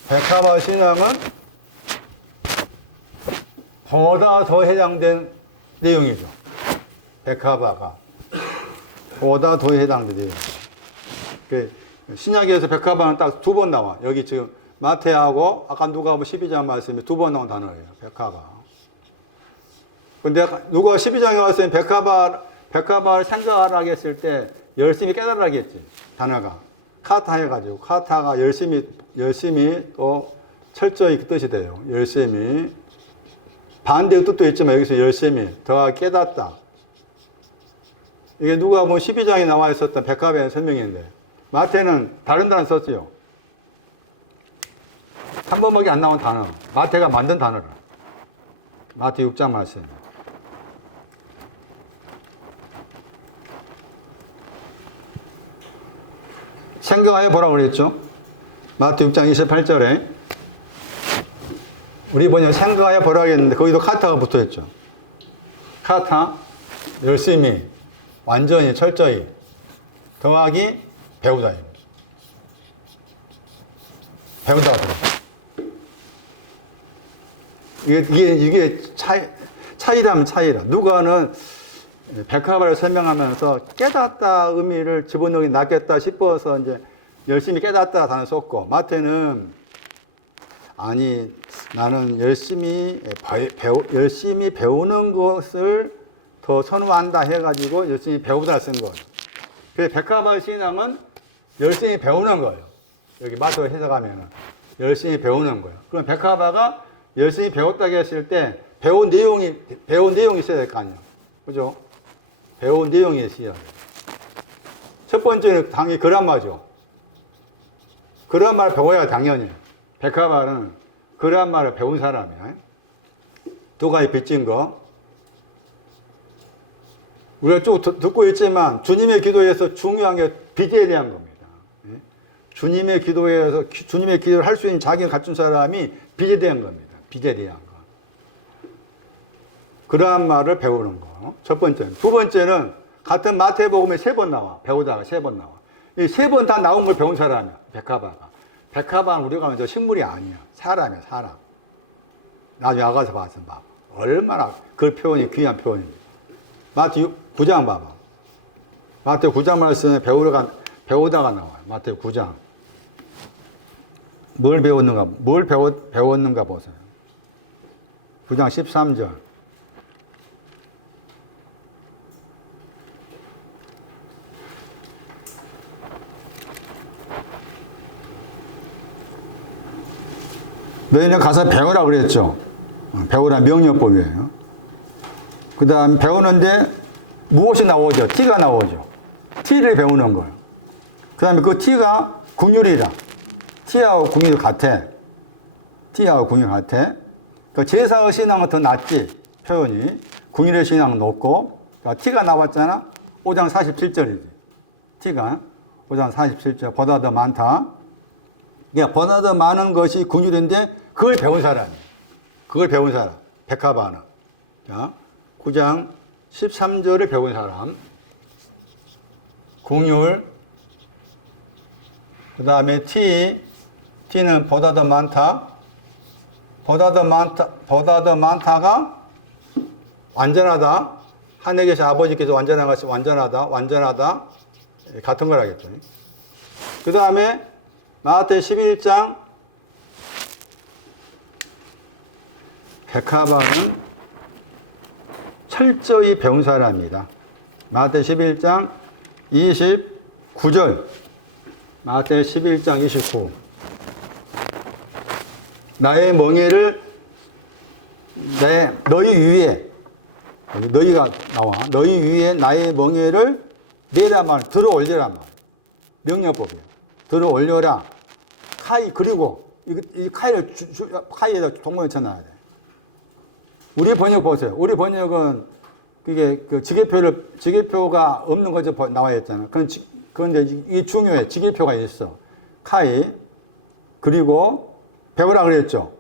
백합화 신앙은 보다 더 해당된 내용이죠. 백합화가 보다 더 해당된 내용이죠. 신약에서 백합화는 딱 두 번 나와. 여기 지금 마태하고 아까 누가복음 12장 말씀에 두 번 나온 단어예요. 백합화. 근데 누가 12장에 왔을 때 백합화를 생각하라고 했을 때 열심히 깨달으라겠지. 단어가. 카타 해가지고. 카타가 열심히 또 철저히 그 뜻이 돼요. 열심히. 반대의 뜻도 있지만 여기서 열심히. 더 깨닫다. 이게 누가복음 12장에 나와 있었던 백합의 설명인데 마태는 다른 단어 썼지요. 한 번밖에 안 나온 단어. 마태가 만든 단어를. 마태 6장 말씀. 생각해 보라고 그랬죠. 마태 6장 28절에 우리 번역 생각해 보라고 했는데 거기도 카타가 붙어 있죠. 카타, 열심히, 완전히, 철저히, 더하기, 배우다입니다. 배우다가 들어. 이게 차이라면 차이라. 누가는 백합화를 설명하면서 깨닫다 의미를 집어넣기 낫겠다 싶어서 이제 열심히 깨닫다 단어 썼고, 마태는 아니 나는 열심히 배우는 것을 더 선호한다 해가지고 열심히 배우다 쓴 거예요. 그래서 백합화 신앙은 열심히 배우는 거예요. 여기 마태가 해석하면은 열심히 배우는 거예요. 그럼 백합화가 열심히 배웠다고 했을 때 배운 내용이 있어야 될 거 아니에요. 그죠? 배운 내용이 있어야 돼요. 첫 번째는 당연히 그란마죠. 그란마를 배워야 당연히. 백화발은 그란마를 배운 사람이야. 두 가지 빚진 거. 우리가 쭉 듣고 있지만 주님의 기도에서 중요한 게 빚에 대한 겁니다. 주님의 기도에서 주님의 기도를 할 수 있는 자격을 갖춘 사람이 빚에 대한 겁니다. 빚에 대한 거. 그러한 말을 배우는 거. 첫 번째는. 두 번째는 같은 마태복음에 3번 나와. 배우다가 3번 나와. 이 3번 다 나온 걸 배운 사람이야. 백합화가. 백합화는 우리가 먼저 식물이 아니야. 사람이야, 사람. 나중에 아가서 봐서 봐. 얼마나 그 표현이 귀한 표현입니다. 마태 9장 봐봐. 마태 9장 말씀에 배우다가 나와요. 마태 9장. 뭘 배웠는가 보세요. 9장 13절. 너희는 가서 배우라 그랬죠. 배우라 명령법이에요. 그 다음 배우는데 무엇이 나오죠? 티가 나오죠. 티를 배우는 거예요. 그 다음에 그 티가 긍휼이라. 티하고 긍휼이 같아. 티하고 긍휼이 같아. 그 제사의 신앙은 더 낫지. 표현이. 긍휼의 신앙은 높고. 그러니까 티가 나왔잖아. 5장 47절이지. 티가 5장 47절. 보다 더 많다. 그러니까 보다 더 많은 것이 긍휼인데 그걸 배운 사람이에요. 그걸 배운 사람. 백합화는. 자, 9장 13절을 배운 사람. 긍휼. 그 다음에 T는 보다 더 많다. 보다 더 많다가 완전하다. 하늘에 계신 아버지께서 완전한 것이 완전하다. 같은 걸 하겠죠. 그 다음에 마태 11장 백합화는 철저히 배운 사람이다. 마태 11장 29절. 마태 11장 29. 나의 멍에를 너희 위에, 너희가 나와. 너희 위에 나의 멍에를 내라 말, 들어 올려라 말. 명령법이에요. 들어 올려라. 그리고 이 카이에다 동문을 쳐놔야 돼. 우리 번역 보세요. 우리 번역은 그게 그 지계표가 없는 거죠. 나와 있잖아. 그런데 이게 중요해. 지계표가 있어. 카이. 그리고 배우라 그랬죠.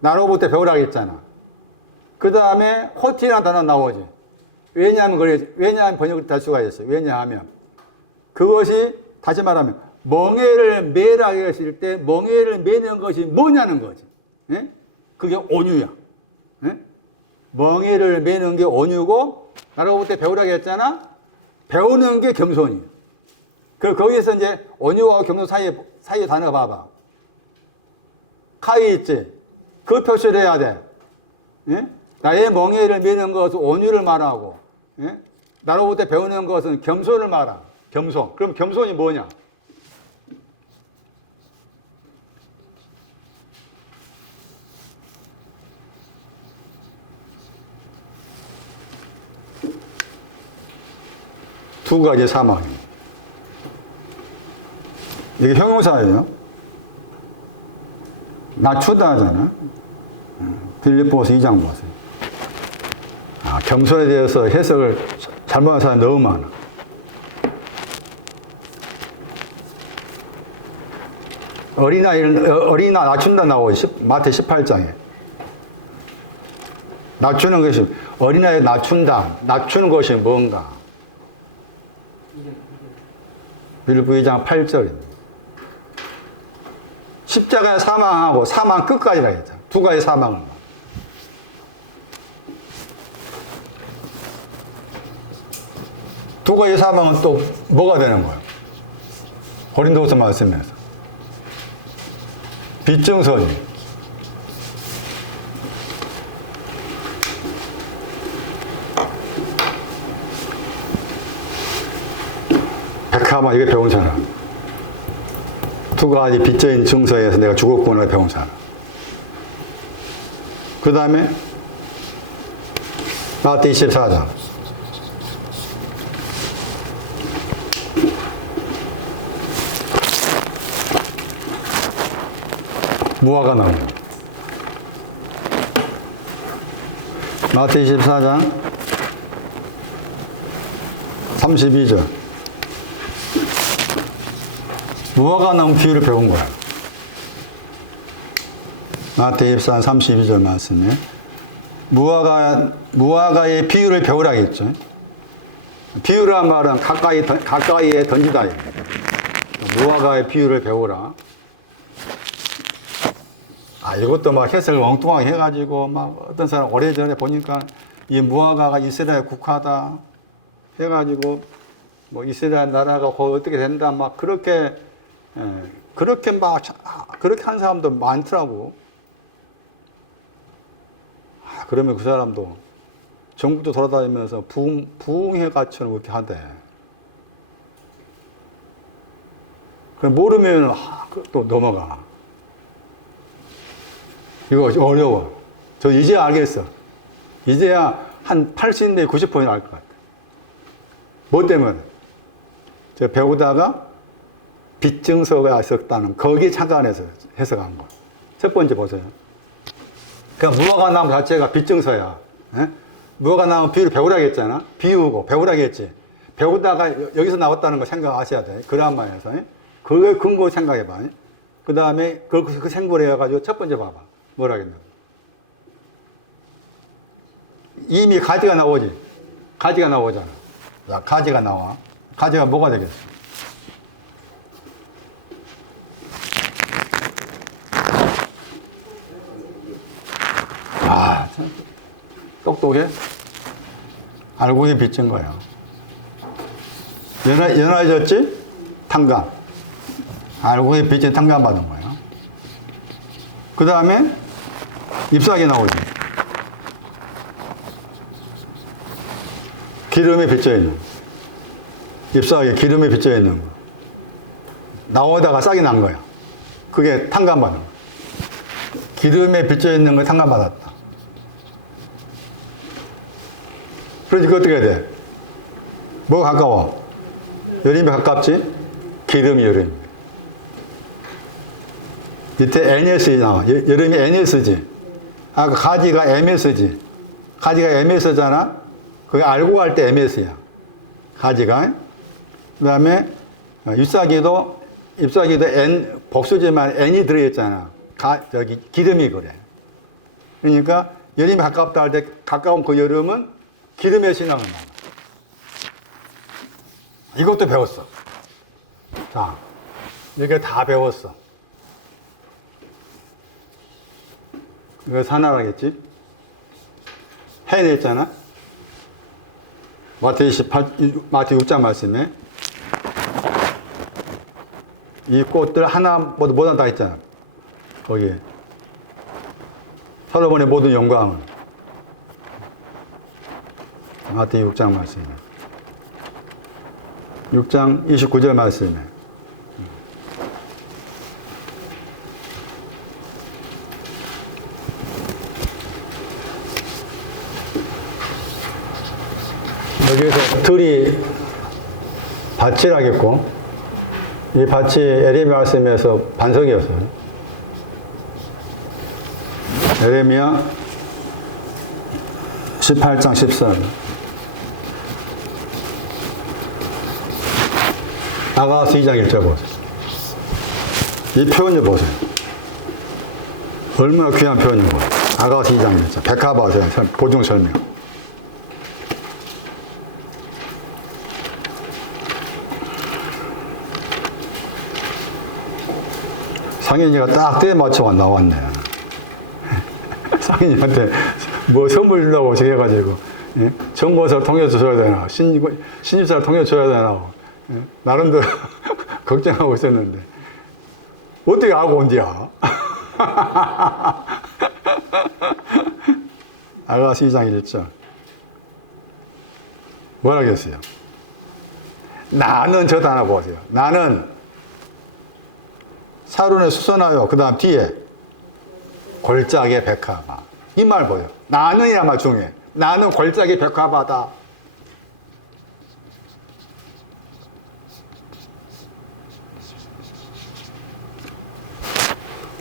나로부터 배우라 그랬잖아. 그 다음에 호티라는 단어 나오지. 왜냐하면 번역이 될 수가 있어요. 왜냐하면 그것이 다시 말하면 멍에를 매라 했을 때 멍에를 매는 것이 뭐냐는 거지. 예? 그게 온유야. 예? 멍에를 매는 게 온유고 나로부터 배우라 했잖아. 배우는 게 겸손이에요. 거기에서 이제 온유와 겸손 사이에 단어 봐봐. 카이 있지? 그 표시를 해야 돼. 예? 나의 멍에를 매는 것은 온유를 말하고, 예? 나로부터 배우는 것은 겸손을 말하고, 겸손. 그럼 겸손이 뭐냐? 두 가지 사망입니다. 이게 형용사예요. 낮추다 하잖아. 빌립보서 2장 보세요. 겸손에 대해서 해석을 잘못한 사람이 너무 많아. 어린아 낮춘다 나오죠. 마태 18장에. 낮추는 것이, 어린아이를 낮추는 것이 뭔가. 빌립보 2장 8절입니다. 십자가에 사망하고 사망 끝까지라 했죠. 두 가지 사망을. 두 가지 사망은 또 뭐가 되는 거예요? 고린도후서 말씀에서. 빚증서지. 백합화 이게 배운 사람. 두 가지 빚져인 증서에서 내가 죽었구나 배운 사람. 그 다음에 마태 24장. 무화과 나무. 마태 24장 32절. 무화과 나무 비유를 배운 거야. 마태 24장 32절 말씀에 무화과의 비유를 배우라겠죠. 비유란 말은 가까이에 던지다. 무화과의 비유를 배우라. 이것도 막 해석을 엉뚱하게 해가지고 막 어떤 사람 오래전에 보니까 이 무화과가 이스라엘 국화다 해가지고 뭐 이스라엘 나라가 거의 어떻게 된다 막 그렇게 그렇게 한 사람도 많더라고. 그러면 그 사람도 전국도 돌아다니면서 부흥회 가처럼 그렇게 하대. 그럼 모르면 또 넘어가. 이거 어려워. 저 이제 알겠어. 이제야 한 80내 90% 알 것 같아. 뭐 때문에? 저 배우다가 빚증서가 있었다는 거기에 착안해서 해석한 거. 첫 번째 보세요. 그러니까 무화과 나무 자체가 빚증서야. 무화과 나무 비유를 배우라고 했잖아. 비우고 배우라고 했지. 배우다가 여기서 나왔다는 거 생각하셔야 돼. 그라마에서. 그거에 근거 생각해봐. 그 다음에 그 생각을 해가지고 첫 번째 봐봐. 뭐라 했나? 이미 가지가 나오지. 가지가 나오잖아. 자, 가지가 나와. 가지가 뭐가 되겠어? 참 똑똑해? 알고에 빚진 거야. 연화해졌지? 탕감. 알고에 빚진 탕감 받은 거야. 그 다음에 잎사귀 나오지. 기름에 빚져 있는 거. 잎사귀 기름에 빚져 있는 거. 나오다가 싹이 난 거야. 그게 탕감받은 거. 기름에 빚져 있는 거 탕감받았다. 그러니까 어떻게 해야 돼? 뭐가 가까워? 여름이 가깝지? 기름이 여름. 밑에 NS이 나와. 여름이 NS지. 아까 가지가 MS지. 가지가 MS잖아? 그게 알고 할 때 MS야. 가지가. 그 다음에 잎사귀도 N, 복수지만 N이 들어있잖아. 여기 기름이 그래. 그러니까 여름이 가깝다 할 때 가까운 그 여름은 기름의 신앙을 나와. 이것도 배웠어. 자, 이게 다 배웠어. 이거 산하라겠지? 해냈잖아? 마태 6장 말씀에 이 꽃들 하나 모두 다 있잖아. 거기에. 솔로몬의 모든 영광은. 마태 6장 말씀에. 6장 29절 말씀에. 여기에서 들이 밭이라겠고, 이 밭이 에레미야 말씀에서 반석이었어요. 에레미야 18장 14절. 아가서 2장 1절 보세요. 이 표현을 보세요. 얼마나 귀한 표현이고. 아가서 2장 1절. 백화바세요. 보증 설명. 상인이가 딱 때에 맞춰가 나왔네. 상인이한테 뭐 선물 주려고 저기 해가지고, 예? 정보사를 통해줘야 되나, 신입사를 통해줘야 되나, 예? 나름대로 걱정하고 있었는데, 어떻게 알고 온디야? 아가서 2장 1절. 뭐라 그랬어요? 나는 저 단어 보세요. 나는 사론에 수선하여 그 다음 뒤에 골짜기의 백화가. 이 말 뭐예요? 나는이란 말 중에 나는 골짜기 백화바다.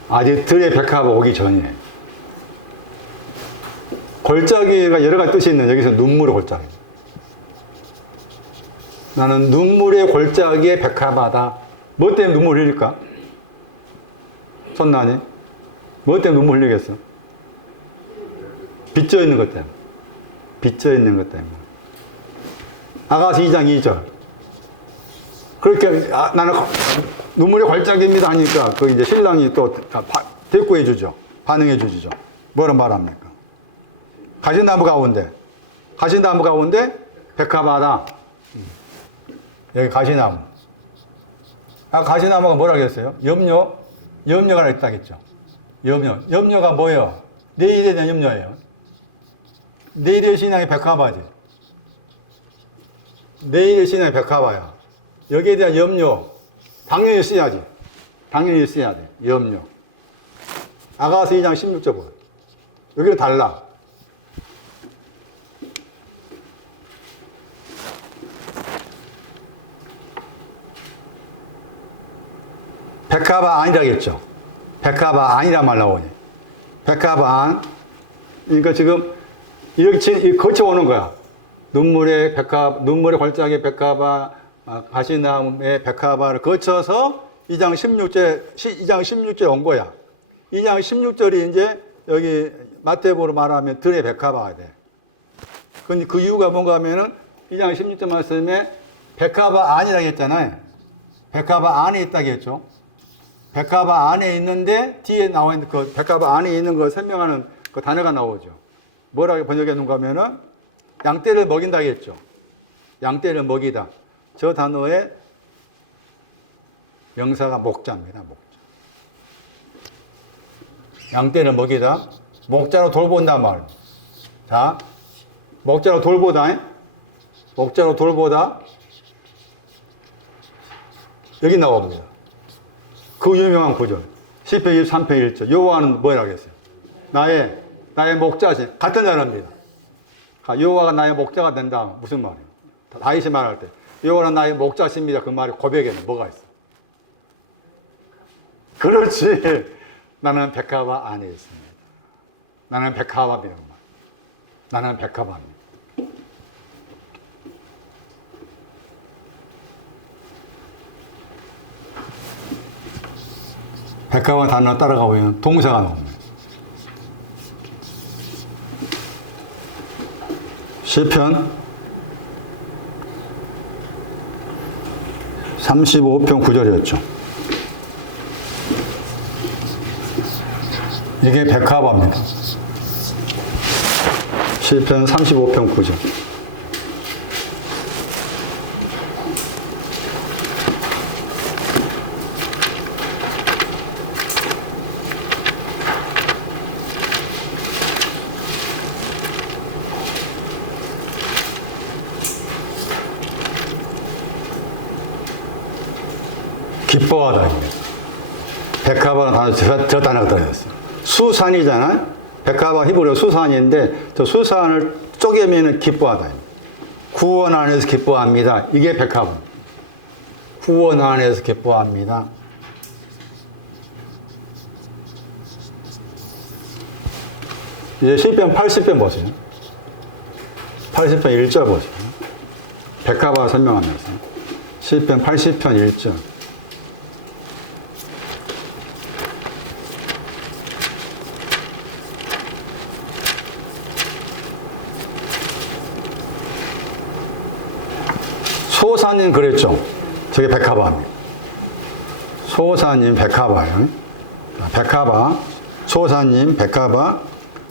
아직 들의 백화바 오기 전이에요. 골짜기가 여러 가지 뜻이 있는 여기서 눈물의 골짜기. 나는 눈물의 골짜기의 백화바다. 뭐 때문에 눈물 흘릴까? 손나니? 뭐 때문에 눈물 흘리겠어? 빚져 있는 것 때문에. 빚져 있는 것 때문에. 아가서 2장 2절. 그렇게 나는 눈물의 골짜기입니다 하니까 그 이제 신랑이 또 대꾸해 주죠. 반응해 주죠. 뭐라 말합니까? 가시나무 가운데 백화바다. 여기 가시나무. 가시나무가 뭐라 그랬어요? 염려가 하나 있다겠죠. 염려가 뭐예요? 내일에 대한 염려예요. 내일의 신앙이 백화바지. 내일의 신앙이 백화바야. 여기에 대한 염려. 당연히 써야지. 당연히 써야 돼. 염려. 아가서 2장 16절 보여. 여기는 달라. 백화바 아니라겠죠. 백화바 아니란 말 나오니. 백화바 안. 그러니까 지금 이렇게 거쳐오는 거야. 눈물의 골짜기 백화바, 가시나무의 백화바를 거쳐서 2장 16절에 온 거야. 2장 16절이 이제 여기 마태복음으로 말하면 들의 백화바가 돼. 근데 그 이유가 뭔가 하면은 2장 16절 말씀에 백화바 안이라고 했잖아요. 백화바 안에 있다고 했죠. 백화바 안에 있는데 뒤에 나와 있는 그 백화바 안에 있는 걸 설명하는 그 단어가 나오죠. 뭐라고 번역해 놓은가 하면은 양떼를 먹인다고 했죠. 양떼를 먹이다. 저 단어의 명사가 목자입니다. 목자. 양떼를 먹이다. 목자로 돌본다 말. 자, 목자로 돌보다. 목자로 돌보다. 여기 나옵니다. 그 유명한 구절. 시편 23편 1절. 여호와는 뭐라고 했어요? 나의 목자시. 같은 단어입니다. 여호와가 나의 목자가 된다. 무슨 말이에요? 다윗이 말할 때 여호와는 나의 목자십니다. 그 말이 고백에는 뭐가 있어? 그렇지. 나는 백화바 안에 있습니다. 나는 백화바입니다. 나는 백화바입니다. 백화바 단어 따라가 보면 동사가 나옵니다. 시편 35편 9절이었죠. 이게 백화바입니다. 시편 35편 9절. 기뻐하다. 백화바는 단어, 저 단어가 들어있어요. 수산이잖아요. 백화바 히브리어 수산인데 저 수산을 쪼개면 기뻐하다. 구원 안에서 기뻐합니다. 이게 백화바. 구원 안에서 기뻐합니다. 이제 시편 80편 보세요. 80편 1절 보세요. 백화바 설명하면서 시편 80편 1절. 소사님 그랬죠. 저게 백화바입니다. 소사님 백화바예요. 백화바, 소사님 백화바.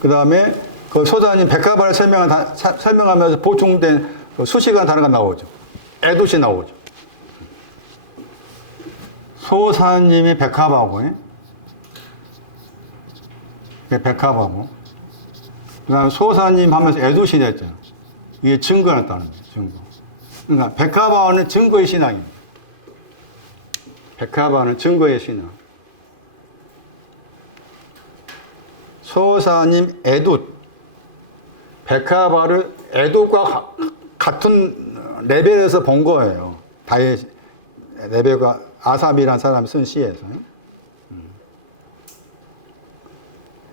그 다음에 그 소사님 백화바를 설명하면서 보충된 그 수식어나 단어가 나오죠. 에두시 나오죠. 소사님이 백화바고, 백화바고. 그 다음에 소사님 하면서 에두시 됐잖아. 이게 증거가 나타나는 거예요. 증거. 그러니까 백화바는 증거의 신앙입니다. 백화바는 증거의 신앙. 서사님 애돛, 백합화를 애돛과 같은 레벨에서 본 거예요. 다의 레벨과 아삽이라는 사람이 쓴 시에서.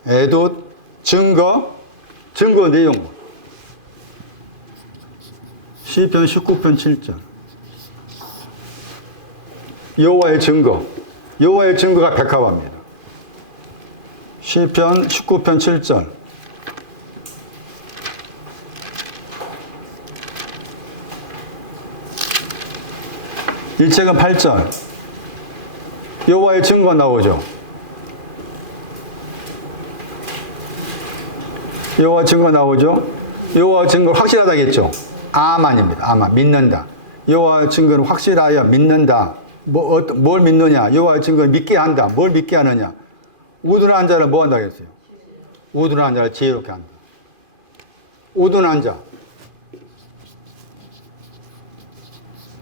애돛, 증거 내용. 시편 19편 7절. 여호와의 증거가 백합화입니다. 시편 19편 7절. 일책은 8절. 여호와의 증거 나오죠. 여호와 증거 나오죠. 여호와 증거 확실하다겠죠. 아만입니다. 아만, 믿는다. 여호와 증거는 확실하여 믿는다. 뭘 믿느냐? 여호와 증거를 믿게 한다. 뭘 믿게 하느냐? 우둔한 자를 뭐 한다고 했어요? 우둔한 자를 지혜롭게 한다. 우둔한 자.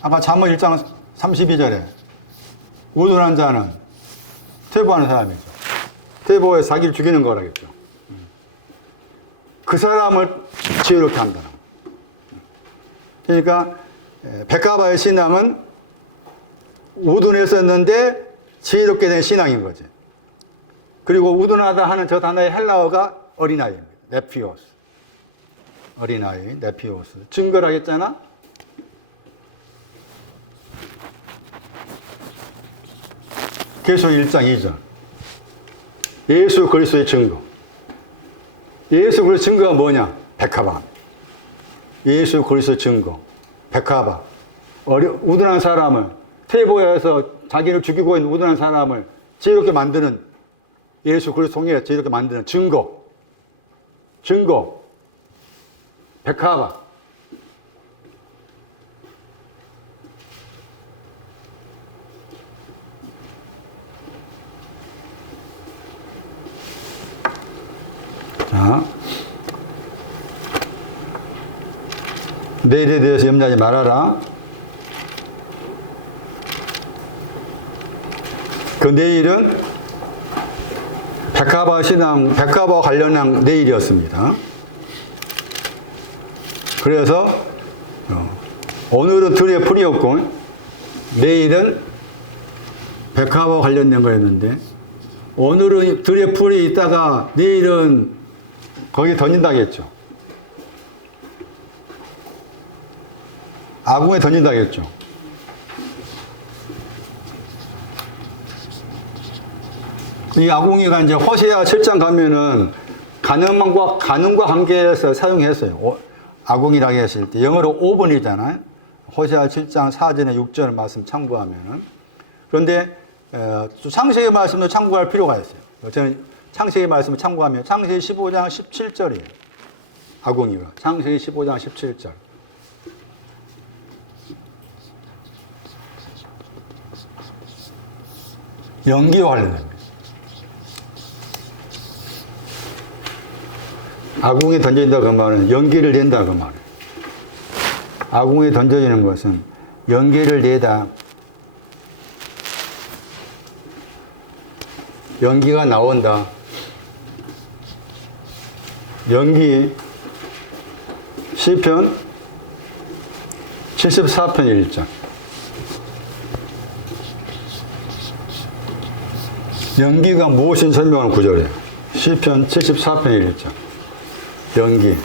아까 잠언 1장 32절에 우둔한 자는 퇴보하는 사람이죠. 퇴보해서 자기를 죽이는 거라겠죠. 그 사람을 지혜롭게 한다. 그러니까 백합화의 신앙은 우둔했었는데 지혜롭게 된 신앙인 거지. 그리고 우둔하다 하는 저 단어의 헬라어가 어린아이입니다. 네피오스. 어린아이, 네피오스. 증거라 했잖아? 계속 1장 2절. 예수 그리스도의 증거. 예수 그리스도의 증거가 뭐냐? 백합화. 예수 그리스도의 증거. 백합화. 우둔한 사람을, 퇴보해서 자기를 죽이고 있는 우둔한 사람을 지혜롭게 만드는, 예수 그리스도 통해 지혜롭게 만드는 증거. 백합화. 자, 내일에 대해서 염려하지 말아라. 그 내일은 백합화 신앙, 백합화 관련한 내일이었습니다. 그래서 오늘은 들의 풀이었고 내일은 백합화 관련된 거였는데, 오늘은 들의 풀이 있다가 내일은 거기 던진다겠죠. 아궁에 던진다겠죠. 이 아궁이가 이제 호세아 7장 가면은 가늠과 관계해서 사용했어요. 아궁이라고 했을 때 영어로 5번이잖아요. 호세아 7장 4절에 6절 말씀 참고하면은. 그런데 창세기 말씀도 참고할 필요가 있어요. 저는 창세기 말씀을 참고하면 창세기 15장 17절이에요. 아궁이가. 창세기 15장 17절. 연기와 관련됩니다. 아궁에 던진다 그 말은 연기를 낸다 그 말이에요. 아궁에 던져지는 것은 연기를 내다. 연기가 나온다. 연기. 시편 74편 1절. 연기가 무엇인 설명하는 구절이에요. 시편 74편 1절. 연기.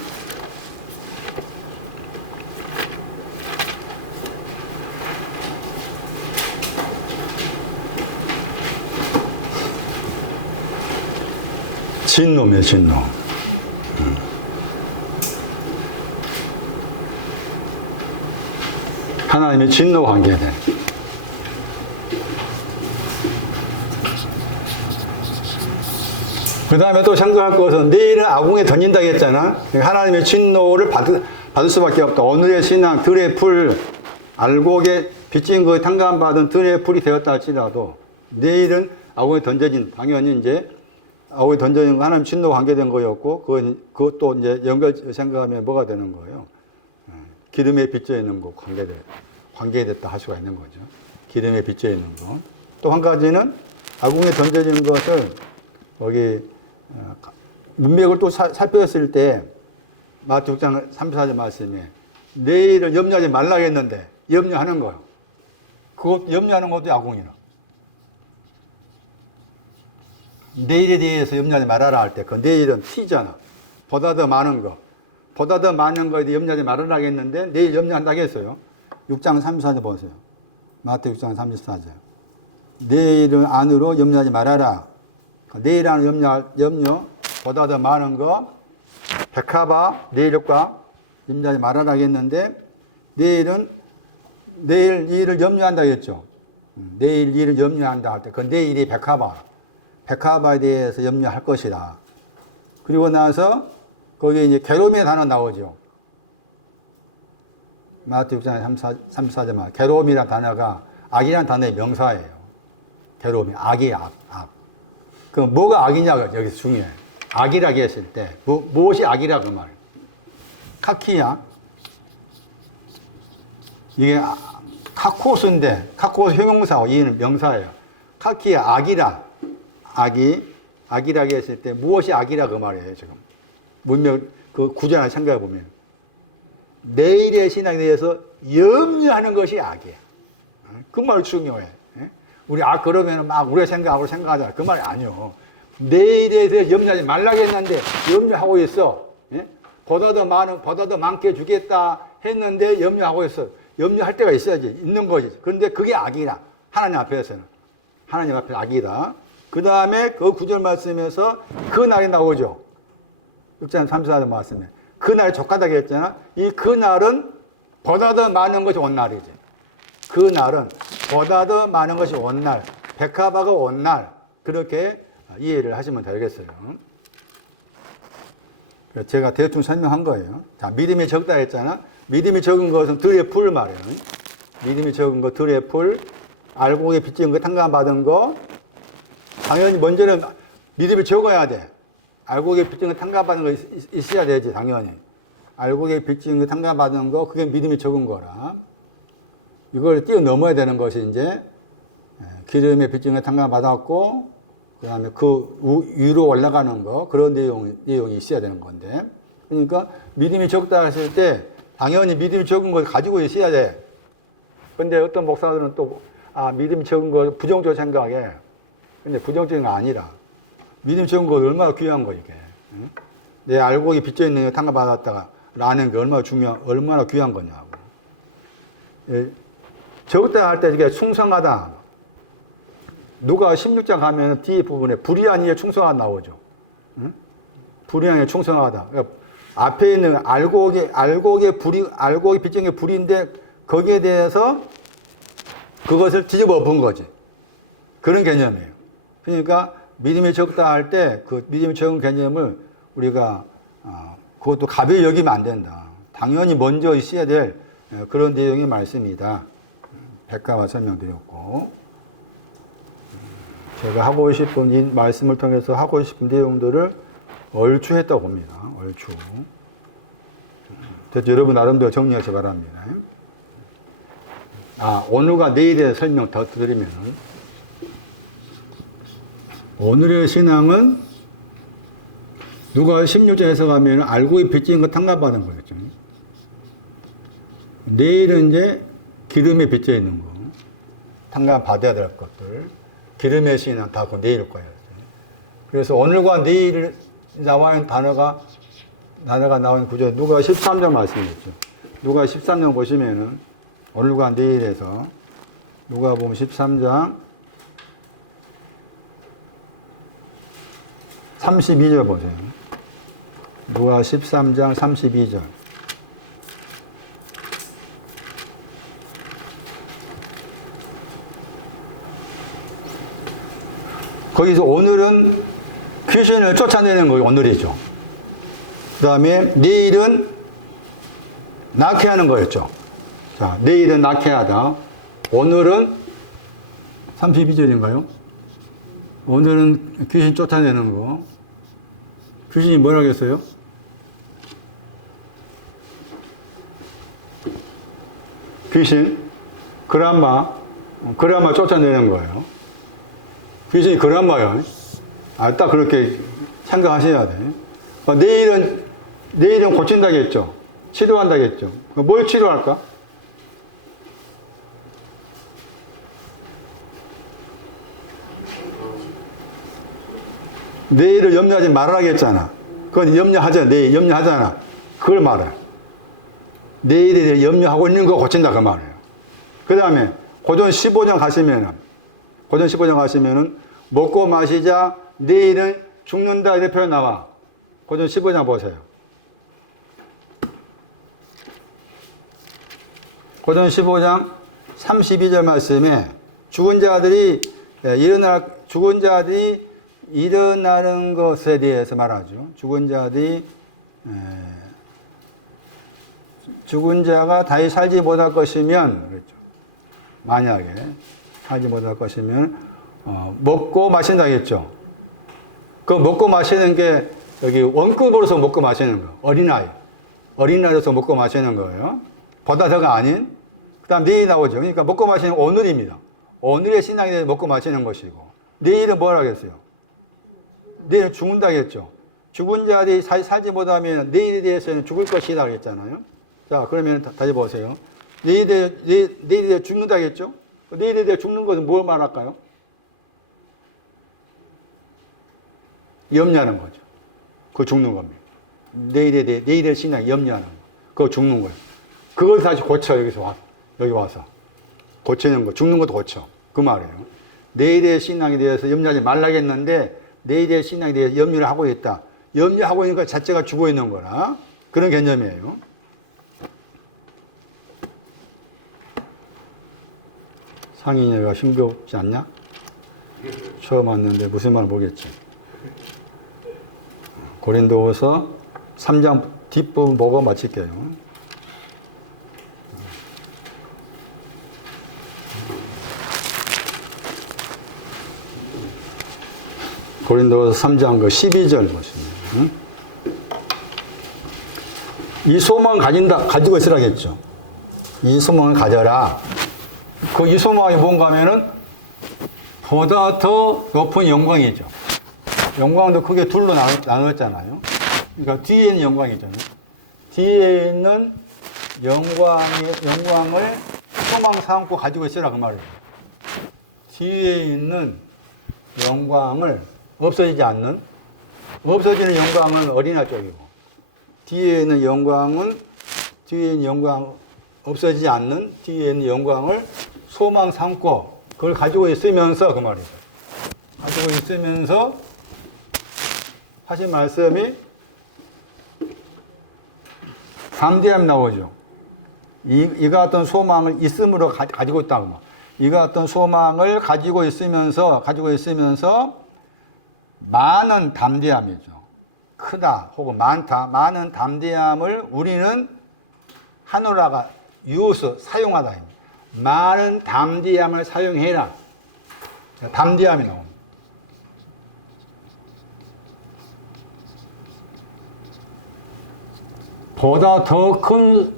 진노며 진노. 하나님의 진노 관계돼. 그 다음에 또 생각할 것은 내일은 아궁에 던진다고 했잖아. 하나님의 진노를 받을 수밖에 없다. 오늘의 신앙, 들의 풀, 알곡에 빚진 그 탕감받은 들의 풀이 되었다 할지라도 내일은 아궁에 던져진, 당연히 이제 아궁에 던져진 거 하나님 진노 관계된 거였고, 그것도 이제 연결 생각하면 뭐가 되는 거예요? 기름에 빚져 있는 거 관계됐다 할 수가 있는 거죠. 기름에 빚져 있는 거. 또 한 가지는 아궁에 던져진 것을 거기 문맥을 또 살펴봤을 때 마태 6장 34절 말씀에 내일을 염려하지 말라고 했는데 염려하는 거예요. 그것 염려하는 것도 야공이라. 내일에 대해서 염려하지 말아라 할 때 그 내일은 T잖아. 보다 더 많은 거. 보다 더 많은 거에 대해 염려하지 말아라 했는데 내일 염려한다고 했어요. 6장 34절 보세요. 마태 6장 34절. 내일은 안으로 염려하지 말아라. 내일 안으로 염려, 보다 더 많은 거, 백합아, 내일과 염려하지 말아라 했는데 내일 일을 염려한다 했죠. 내일 일을 염려한다 할 때 그 내일이 백합아에 대해서 염려할 것이다. 그리고 나서 거기에 이제 괴로움의 단어 나오죠. 마태 6장 34절 말 괴로움이라는 단어가 악이라는 단어의 명사예요. 괴로움이 악이 악. 그 뭐가 악이냐가 여기서 중요해. 악이라고 했을 때 무엇이 악이라 그 말. 카키야. 이게 카코스인데 카코스 형용사고 얘는 명사예요. 카키야 악이라. 악이라고 했을 때 무엇이 악이라 그 말이에요. 지금 문명 그 구절을 생각해 보면 내일의 신앙에 대해서 염려하는 것이 악이야. 그 말이 중요해. 우리 그러면 막 우리가 생각하잖아. 그 말이 아니요. 내일에 대해서 염려하지 말라고 했는데 염려하고 있어. 보다 더 많게 주겠다 했는데 염려하고 있어. 염려할 때가 있어야지. 있는 거지. 그런데 그게 악이라. 하나님 앞에서는. 하나님 앞에 악이다. 그 다음에 그 구절 말씀에서 그 날이 나오죠. 6장 34절 말씀에. 그 날이 족하다고 했잖아. 그 날은 보다 더 많은 것이 온 날이지. 그 날은 보다 더 많은 것이 온 날. 백합화가 온 날. 그렇게 이해를 하시면 되겠어요. 제가 대충 설명한 거예요. 자, 믿음이 적다 했잖아. 믿음이 적은 것은 들의 풀 말이에요. 믿음이 적은 거, 들의 풀. 알곡에 빚진 거, 탕감받은 거. 당연히 먼저는 믿음이 적어야 돼. 알곡에 빚진 거, 탕감받은 거 있어야 되지, 당연히. 알곡에 빚진 거, 탕감받은 거, 그게 믿음이 적은 거라. 이걸 뛰어넘어야 되는 것이 이제 기름에 빚진 거, 탕감받았고, 그 다음에 그 위로 올라가는 거, 그런 내용이 있어야 되는 건데. 그러니까 믿음이 적다 했을 때 당연히 믿음이 적은 걸 가지고 있어야 돼. 근데 어떤 목사들은 또, 믿음이 적은 거 부정적으로 생각해. 근데 부정적인 거 아니라. 믿음이 적은 거 얼마나 귀한 거, 이게. 응? 내 알곡이 빚져 있는 거 탕감받았다가 라는 게 얼마나 귀한 거냐고. 예, 적다 할 때 이게 충성하다. 누가 16장 가면 뒤에 부분에 불의한 이에 충성하다 나오죠. 응? 불의한 이에 충성하다. 그러니까 앞에 있는 알곡이 빚진 게 불인데 거기에 대해서 그것을 뒤집어 엎은 거지. 그런 개념이에요. 그러니까 믿음이 적다 할 때 그 믿음이 적은 개념을 우리가 그것도 가벼이 여기면 안 된다. 당연히 먼저 있어야 될 그런 내용의 말씀이다. 백과와 설명드렸고 제가 하고 싶은 이 말씀을 통해서 하고 싶은 내용들을 얼추 했다고 봅니다. 얼추. 그래서 여러분 나름대로 정리하시 바랍니다. 오늘과 내일의 설명 더 드리면 오늘의 신앙은 누가 16장에서 가면 알고에 빚진 거 탕감받은 거였죠. 내일은 이제 기름에 빚져 있는 거, 탕감받아야 될 것들, 기름의 신앙 다 그 내일 거예요. 그래서 오늘과 내일 나와있는 단어가 나온 구조, 누가 13장 말씀이었죠. 누가 13장 보시면은 오늘과 내일에서 누가 보면 13장 32절 보세요. 누가 13장 32절. 거기서 오늘은 귀신을 쫓아내는 거 오늘이죠. 그 다음에 내일은 낙해하는 거였죠. 자, 내일은 낙해하다. 오늘은 32절인가요? 오늘은 귀신 쫓아내는 거. 귀신이 뭐라고 했어요? 귀신, 그라마 쫓아내는 거예요. 귀신이 그라마요. 딱 그렇게 생각하셔야 돼. 내일은 고친다겠죠. 치료한다겠죠. 뭘 치료할까? 내일을 염려하지 말아야겠잖아. 그건 염려하잖아. 내일 염려하잖아. 그걸 말해. 내일에 대해 염려하고 있는 거 고친다 그 말이에요. 그 다음에 고전 15장 가시면은 먹고 마시자 내일은 죽는다 이렇게 표현 나와. 고전 15장 보세요. 고전 15장 32절 말씀에 죽은 자들이 일어나는 것에 대해서 말하죠. 죽은 자가 다시 살지 못할 것이면, 그랬죠. 만약에 살지 못할 것이면, 먹고 마신다겠죠. 그 먹고 마시는 게 여기 원급으로서 먹고 마시는 거. 어린아이로서 먹고 마시는 거예요. 보다 더가 아닌. 그 다음 내일이 나오죠. 그러니까 먹고 마시는 오늘입니다. 오늘의 신앙에 대해서 먹고 마시는 것이고. 내일은 뭘 하겠어요? 내일은 죽는다겠죠. 죽은 자들이 살지 못하면 내일에 대해서는 죽을 것이다 그랬잖아요. 자, 그러면 다시 보세요. 내일에 대해 죽는다겠죠? 내일에 대해 죽는 것은 뭘 말할까요? 염려하는 거죠. 그거 죽는 겁니다. 내일의 신앙 염려하는 거. 그거 죽는 거예요. 그걸 다시 고쳐, 여기 와서. 고치는 거. 죽는 것도 고쳐. 그 말이에요. 내일의 신앙에 대해서 염려하지 말라겠는데, 내일의 신앙에 대해서 염려를 하고 있다. 염려하고 있는 것 자체가 죽어 있는 거라. 그런 개념이에요. 상인이가 싱겁지 않냐? 처음 왔는데 무슨 말을 모르겠지. 고린도후서 3장 뒷부분 보고 마칠게요. 고린도후서 3장 그 12절 보시면, 이 소망을 가지고 있으라겠죠. 이 소망을 가져라. 이 소망이 뭔가 하면은 보다 더 높은 영광이죠. 영광도 크게 둘로 나눴잖아요. 그러니까 뒤에 있는 영광이잖아요. 뒤에 있는 영광을 소망 삼고 가지고 있으라 그 말이에요. 뒤에 있는 영광을 없어지지 않는, 없어지는 영광은 어린아이 쪽이고, 뒤에 있는 영광 없어지지 않는 뒤에 있는 영광을 소망 삼고 그걸 가지고 있으면서 그 말이죠. 가지고 있으면서 하신 말씀이 담대함이 나오죠. 이가 어떤 소망을 있음으로 가지고 있다고 말. 이가 어떤 소망을 가지고 있으면서 많은 담대함이죠. 크다 혹은 많다. 많은 담대함을 우리는 하노라가 유어서 사용하다. 많은 담대함을 사용해라. 담대함이 나옵니다. 보다 더 큰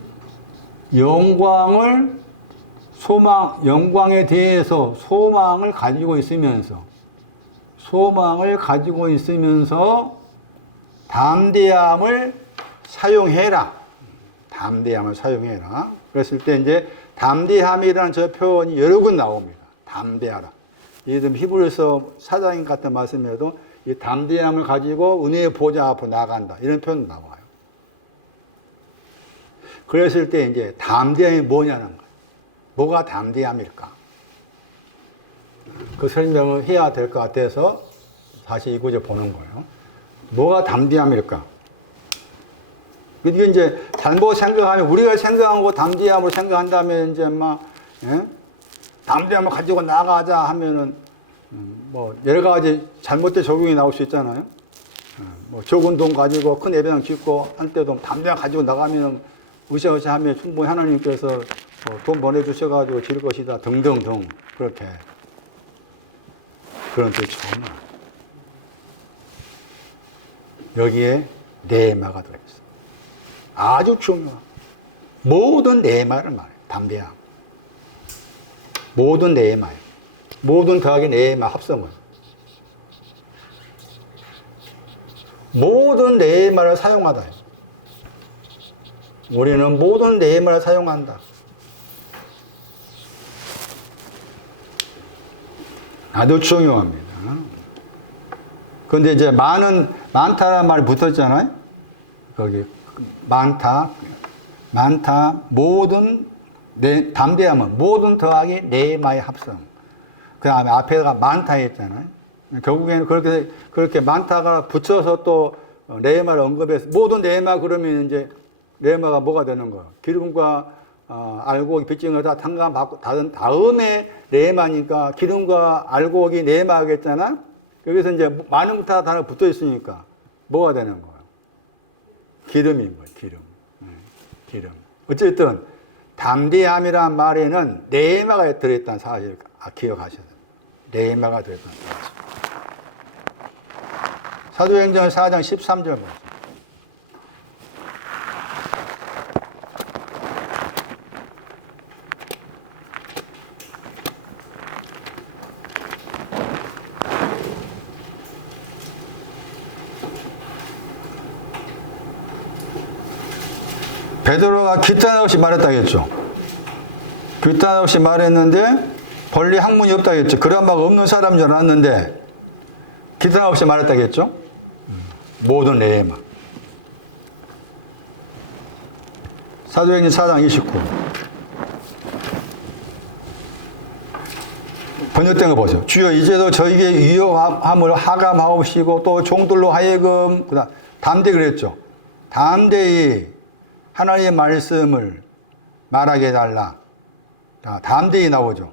영광에 대해서 소망을 가지고 있으면서 담대함을 사용해라. 담대함을 사용해라. 그랬을 때 이제 담대함이라는 저 표현이 여러 군 나옵니다. 담대하라. 예를 들면 히브리서 4장 같은 말씀에도 이 담대함을 가지고 은혜의 보좌 앞으로 나아간다. 이런 표현도 나와요. 그랬을 때 이제 담대함이 뭐냐는 거예요. 뭐가 담대함일까? 그 설명을 해야 될 것 같아서 다시 이 구절 보는 거예요. 뭐가 담대함일까? 이게 이제 잘못 생각하면, 우리가 생각하고 담대함으로 생각한다면 이제 담대함을 가지고 나가자 하면은 여러 가지 잘못된 적용이 나올 수 있잖아요. 적은 돈 가지고 큰 예배당 짓고 할 때도 담대함 가지고 나가면 으쌰으쌰 하면 충분히 하나님께서 돈 보내주셔가지고 질 것이다 등등등 그렇게 그런 뜻이구나. 여기에 네마가 들어있어요. 아주 중요한 모든 네마를 말해요. 담대함. 모든 네마예요. 모든 더하기 네마 합성은 모든 네마를 사용하다. 우리는 모든 네마를 사용한다. 아주 중요합니다. 근데 이제 많다라는 말이 붙었잖아요. 거기, 많다, 모든, 담대함은 모든 더하기 네마의 합성. 그 다음에 앞에가 많다 했잖아요. 결국에는 그렇게 많다가 붙여서 또 네마를 언급해서, 모든 네마 그러면 이제 네마가 뭐가 되는 거예요? 기름과 알곡이 빚진 다 탕감받고 다음에 네마니까 기름과 알곡이 네마겠잖아? 여기서 이제 많은 단어가 붙어 있으니까 뭐가 되는 거예요? 기름인 거예요, 기름. 기름. 어쨌든, 담대함이란 말에는 네마가 들어있다는 사실 기억하셔야 돼요. 네마가 들어있다는 사실. 사도행전 4장 13절 보세요. 베드로가 기탄 없이 말했다겠죠. 기탄 없이 말했는데 본래 학문이 없다겠죠. 그런 말 없는 사람인 줄 알았는데 기탄 없이 말했다겠죠. 모든 네마. 사도행전 4장 29. 번역된 거 보세요. 주여 이제도 저에게 유효함을 하감하옵시고 또 종들로 하여금 그다음 담대히 그랬죠. 담대히 하나님의 말씀을 말하게 해달라. 담대히 나오죠.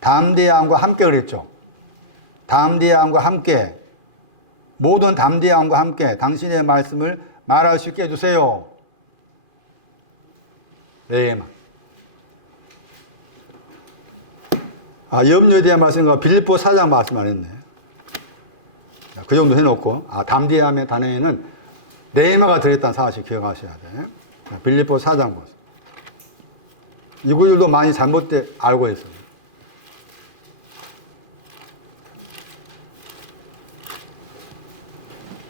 담대함과 함께 그랬죠. 담대함과 함께, 모든 담대함과 함께 당신의 말씀을 말할 수 있게 해주세요. 네. 염려에 대한 말씀과 빌립보 4장 말씀 안 했네. 그 정도 해놓고, 담대함의 단어에는 네마가 들어있다는 사실 기억하셔야 돼. 빌립보 4장 보세요. 이구들도 많이 잘못돼 알고 있어요.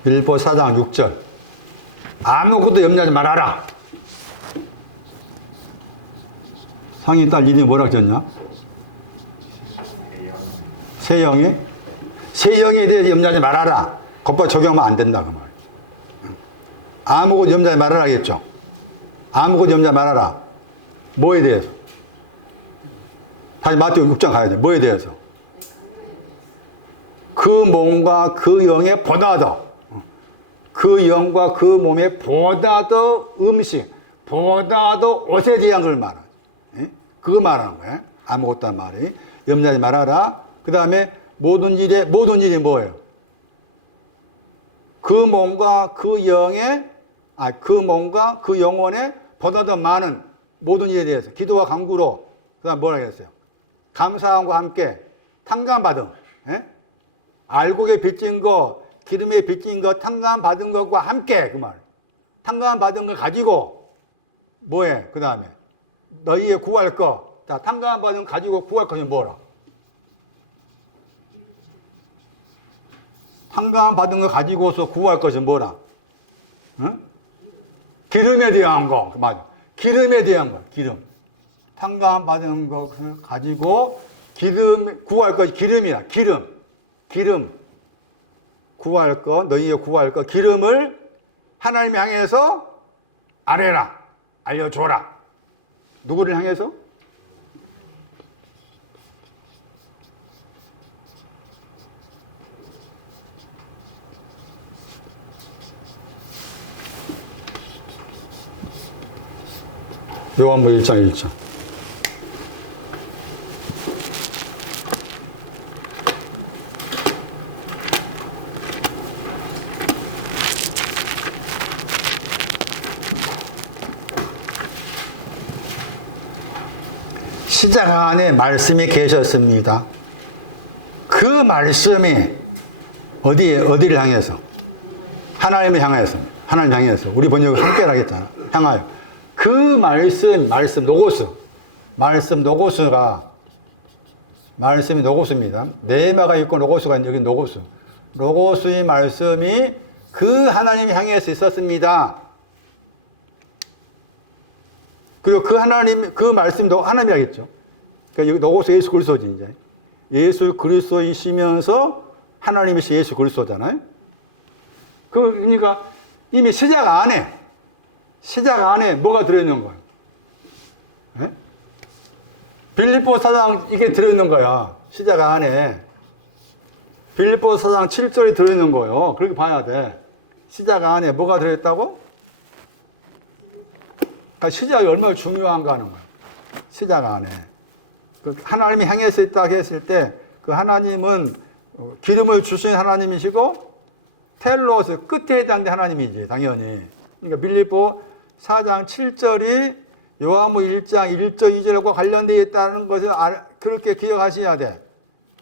빌립보 4장 6절. 아무것도 염려하지 말아라. 상인 딸 이름이 뭐라고 적었냐? 세영이? 세영에 대해서 염려하지 말아라. 곧바로 적용하면 안 된다 그 말. 아무것도 염려하지 말아라 하겠죠. 아무것도 염려하지 말아라. 뭐에 대해서? 다시 마태복음 6장 가야 돼. 뭐에 대해서? 그 몸과 그 영에 보다 더, 그 영과 그 몸에 보다 더 음식, 보다 더 옷에 대한 걸 말하지. 그거 말하는 거야. 아무것도 한 말이. 염려하지 말아라. 그 다음에 모든 일이 뭐예요? 그 몸과 그 영에, 그 몸과 그 영혼에 보다 더 많은 모든 일에 대해서 기도와 간구로, 그 다음 뭐라 그랬어요? 감사함과 함께 탕감받음, 알곡에 빚진 거, 기름에 빚진 거, 탕감받은 것과 함께, 그 말. 탕감받은 걸 가지고, 뭐해? 그 다음에 너희의 구할 거, 자, 탕감받은 거 가지고 구할 것이 뭐라? 탕감받은 거 가지고서 구할 것이 뭐라? 응? 기름에 대한 거, 맞아. 기름에 대한 거, 기름. 탕감받은 거 가지고 구할 것이 기름이야, 기름. 구할 거, 너희의 구할 거, 기름을 하나님 향해서 아뢰라, 알려줘라. 누구를 향해서? 요한복음 1장 1장. 시작 안에 말씀이 계셨습니다. 그 말씀이 어디를 향해서? 하나님을 향해서. 하나님 향해서. 우리 번역을 함께 하겠잖아. 향하여. 그 말씀 로고스. 말씀이 로고스입니다. 네마가 있고 로고스가 있는데 여기 로고스. 로고스의 말씀이 그 하나님이 향해서 있었습니다. 그리고 그 하나님, 그 말씀도 하나님이라겠죠. 그러니까 여기 로고스 예수 그리스도지, 이제. 예수 그리스도이시면서 하나님이시 예수 그리스도잖아요. 그러니까 이미 시작 안에 뭐가 들어있는 거예요? 네? 빌립보 4장 이게 들어있는 거야. 시작 안에. 빌립보 4장 7절이 들어있는 거예요. 그렇게 봐야 돼. 시작 안에 뭐가 들어있다고? 그러니까 시작이 얼마나 중요한가 하는 거예요. 시작 안에. 그 하나님이 향해서 있다고 했을 때 그 하나님은 기름을 주신 하나님이시고 텔로스 끝에 해당된 하나님이지, 당연히. 그러니까 빌립보 4장 7절이 요한복음 1장 1절 2절과 관련되어 있다는 것을 그렇게 기억하셔야 돼.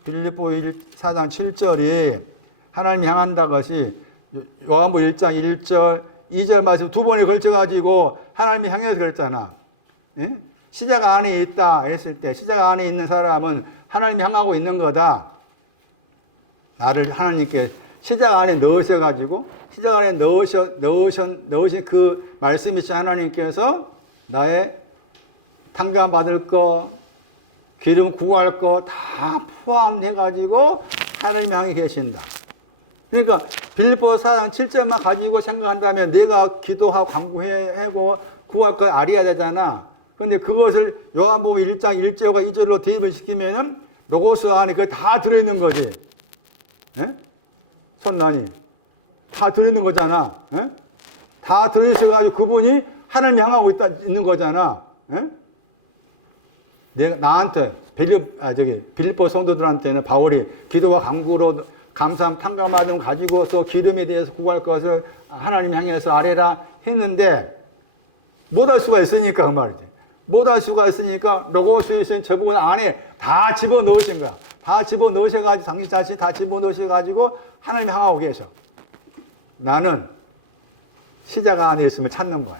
빌립보 4장 7절이 하나님이 향한다 것이 요한복음 1장 1절 2절 말씀 두 번에 걸쳐가지고 하나님이 향해서 그랬잖아. 예? 시작 안에 있다 했을 때 시작 안에 있는 사람은 하나님이 향하고 있는 거다. 나를 하나님께 시작 안에 넣으셔가지고 시작 안에 넣으신 그 말씀이신 하나님께서 나의 탕감 받을 거, 기름 구할 거 다 포함해가지고 하나님이 향해 계신다. 그러니까 빌립보 4장 7절만 가지고 생각한다면 내가 기도하고 간구하고 구할 걸 알아야 되잖아. 근데 그것을 요한복음 1장 1절과 2절로 대입을 시키면은 로고스 안에 그게 다 들어있는 거지. 예? 손난이. 다 들어있는 거잖아. 예? 다 들어있어가지고 그분이 하나님이 향하고 있는 거잖아. 예? 내가 나한테 빌립보 성도들한테는 바울이 기도와 간구로 감사함 탕감하든 가지고서 기름에 대해서 구할 것을 하나님 향해서 아뢰라 했는데 못할 수가 있으니까 그 말이지. 못할 수가 있으니까 로고스에 있는 저 부분 안에 다 집어넣으신 거야. 다 집어넣으셔가지고 당신 자신 다 집어넣으셔가지고 하나님 향하고 계셔. 나는 시작 안에 있으면 찾는 거야.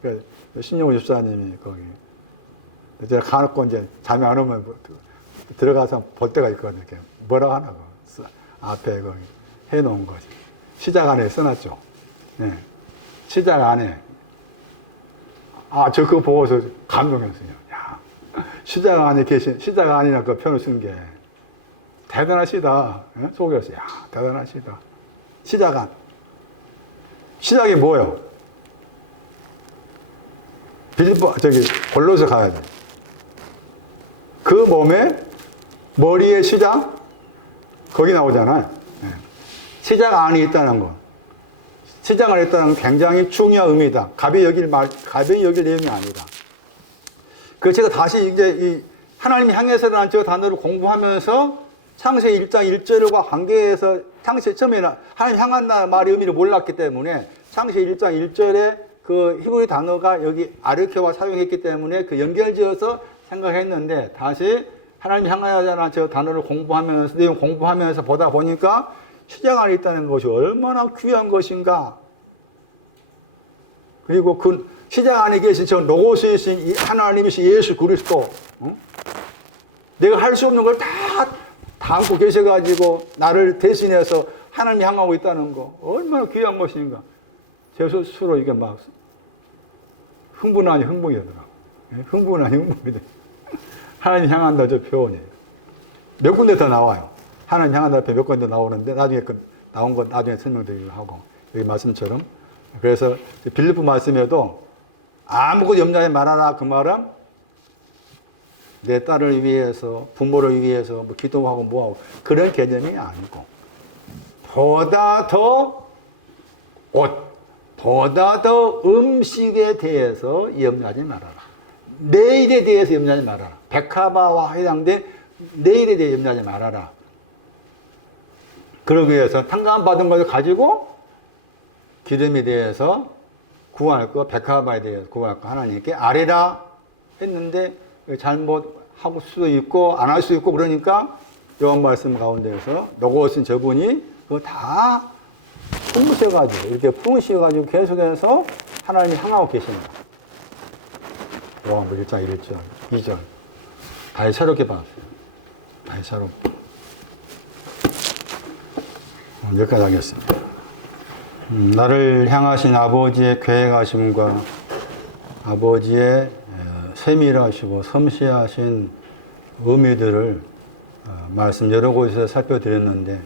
그래서 신용훈 집사님이 거기 제가 가놓고 이제 잠이 안 오면 들어가서 볼 때가 있거든요. 이렇게 뭐라고 하나 앞에 거기 해놓은 거지. 시작 안에 써놨죠. 네. 시작 안에. 저 그거 보고서 감동했어요. 야, 시작 안에 시작 안이나 그 표현을 쓴 게 대단하시다. 네? 속였어요. 야, 대단하시다. 시작 안. 시작이 뭐예요? 골로새 가야 돼. 그 몸에 머리의 시작? 거기 나오잖아요. 네. 시작 안에 있다는 거. 시작 안에 있다는 건 굉장히 중요한 의미다. 가벼이 여길 내용이 아니다. 그래서 제가 다시 이제 이 하나님 향해서라는 저 단어를 공부하면서 창세기 1장 1절과 관계해서 창세기 처음에는 하나님 향한다는 말의 의미를 몰랐기 때문에 창세기 1장 1절에 그 히브리 단어가 여기 아르케와 사용했기 때문에 그 연결지어서 생각했는데 다시 하나님 향하자는 저 단어를 공부하면서 내용 공부하면서 보다 보니까 시작 안에 있다는 것이 얼마나 귀한 것인가. 그리고 그 시작 안에 계신 저 로고스이신 하나님이신 예수 그리스도, 내가 할 수 없는 걸 다 안고 계셔가지고 나를 대신해서 하나님 향하고 있다는 거 얼마나 귀한 것인가. 제 스스로 이게 막 흥분 아니 흥분이 되더라고. 흥분 아니 흥분이 돼. 하나님 향한다 저 표현이 몇 군데 더 나와요. 하나님 향한다 앞에 몇 군데 나오는데 나중에 나온 건 나중에 설명드리기로 하고 여기 말씀처럼 그래서 빌립보 말씀에도 아무것도 염려하지 말아라 그 말은 내 딸을 위해서 부모를 위해서 뭐 기도하고 뭐하고 그런 개념이 아니고 보다 더 옷, 보다 더 음식에 대해서 염려하지 말아라. 내일에 대해서 염려하지 말아라. 백합화와 해당된 내일에 대해 염려하지 말아라. 그러기 위해서 탕감 받은 것을 가지고 기름에 대해서 구할 거, 백합화에 대해서 구할 거 하나님께 아뢰라 했는데 잘못할 수도 있고 안 할 수도 있고 그러니까 요한 말씀 가운데에서 로고스인 저분이 그거 다 품으셔가지고 이렇게 품으셔가지고 계속해서 하나님이 향하고 계신다. 요한복음 1장 1절, 2절 다시새롭게 봤어요. 다시새롭게. 여기까지 하겠습니다. 나를 향하신 아버지의 계획하심과 아버지의 세밀하시고 섬세하신 의미들을 말씀 여러 곳에서 살펴드렸는데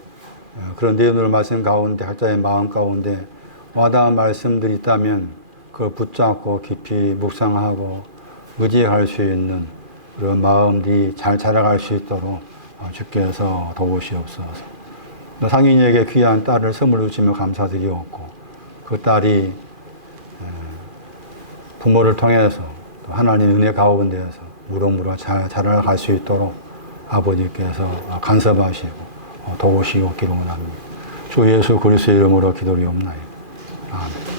그런 내용들 말씀 가운데 각자의 마음 가운데 와닿은 말씀들이 있다면 그걸 붙잡고 깊이 묵상하고 의지할 수 있는 그런 마음들이 잘 자라갈 수 있도록 주께서 도우시옵소서. 상인에게 귀한 딸을 선물로 주시며 감사드리옵고 그 딸이 부모를 통해서 하나님의 은혜 가운데에서 무럭무럭 잘 자라갈 수 있도록 아버지께서 간섭하시고 도우시옵기를 원합니다. 주 예수 그리스도의 이름으로 기도리옵나이다.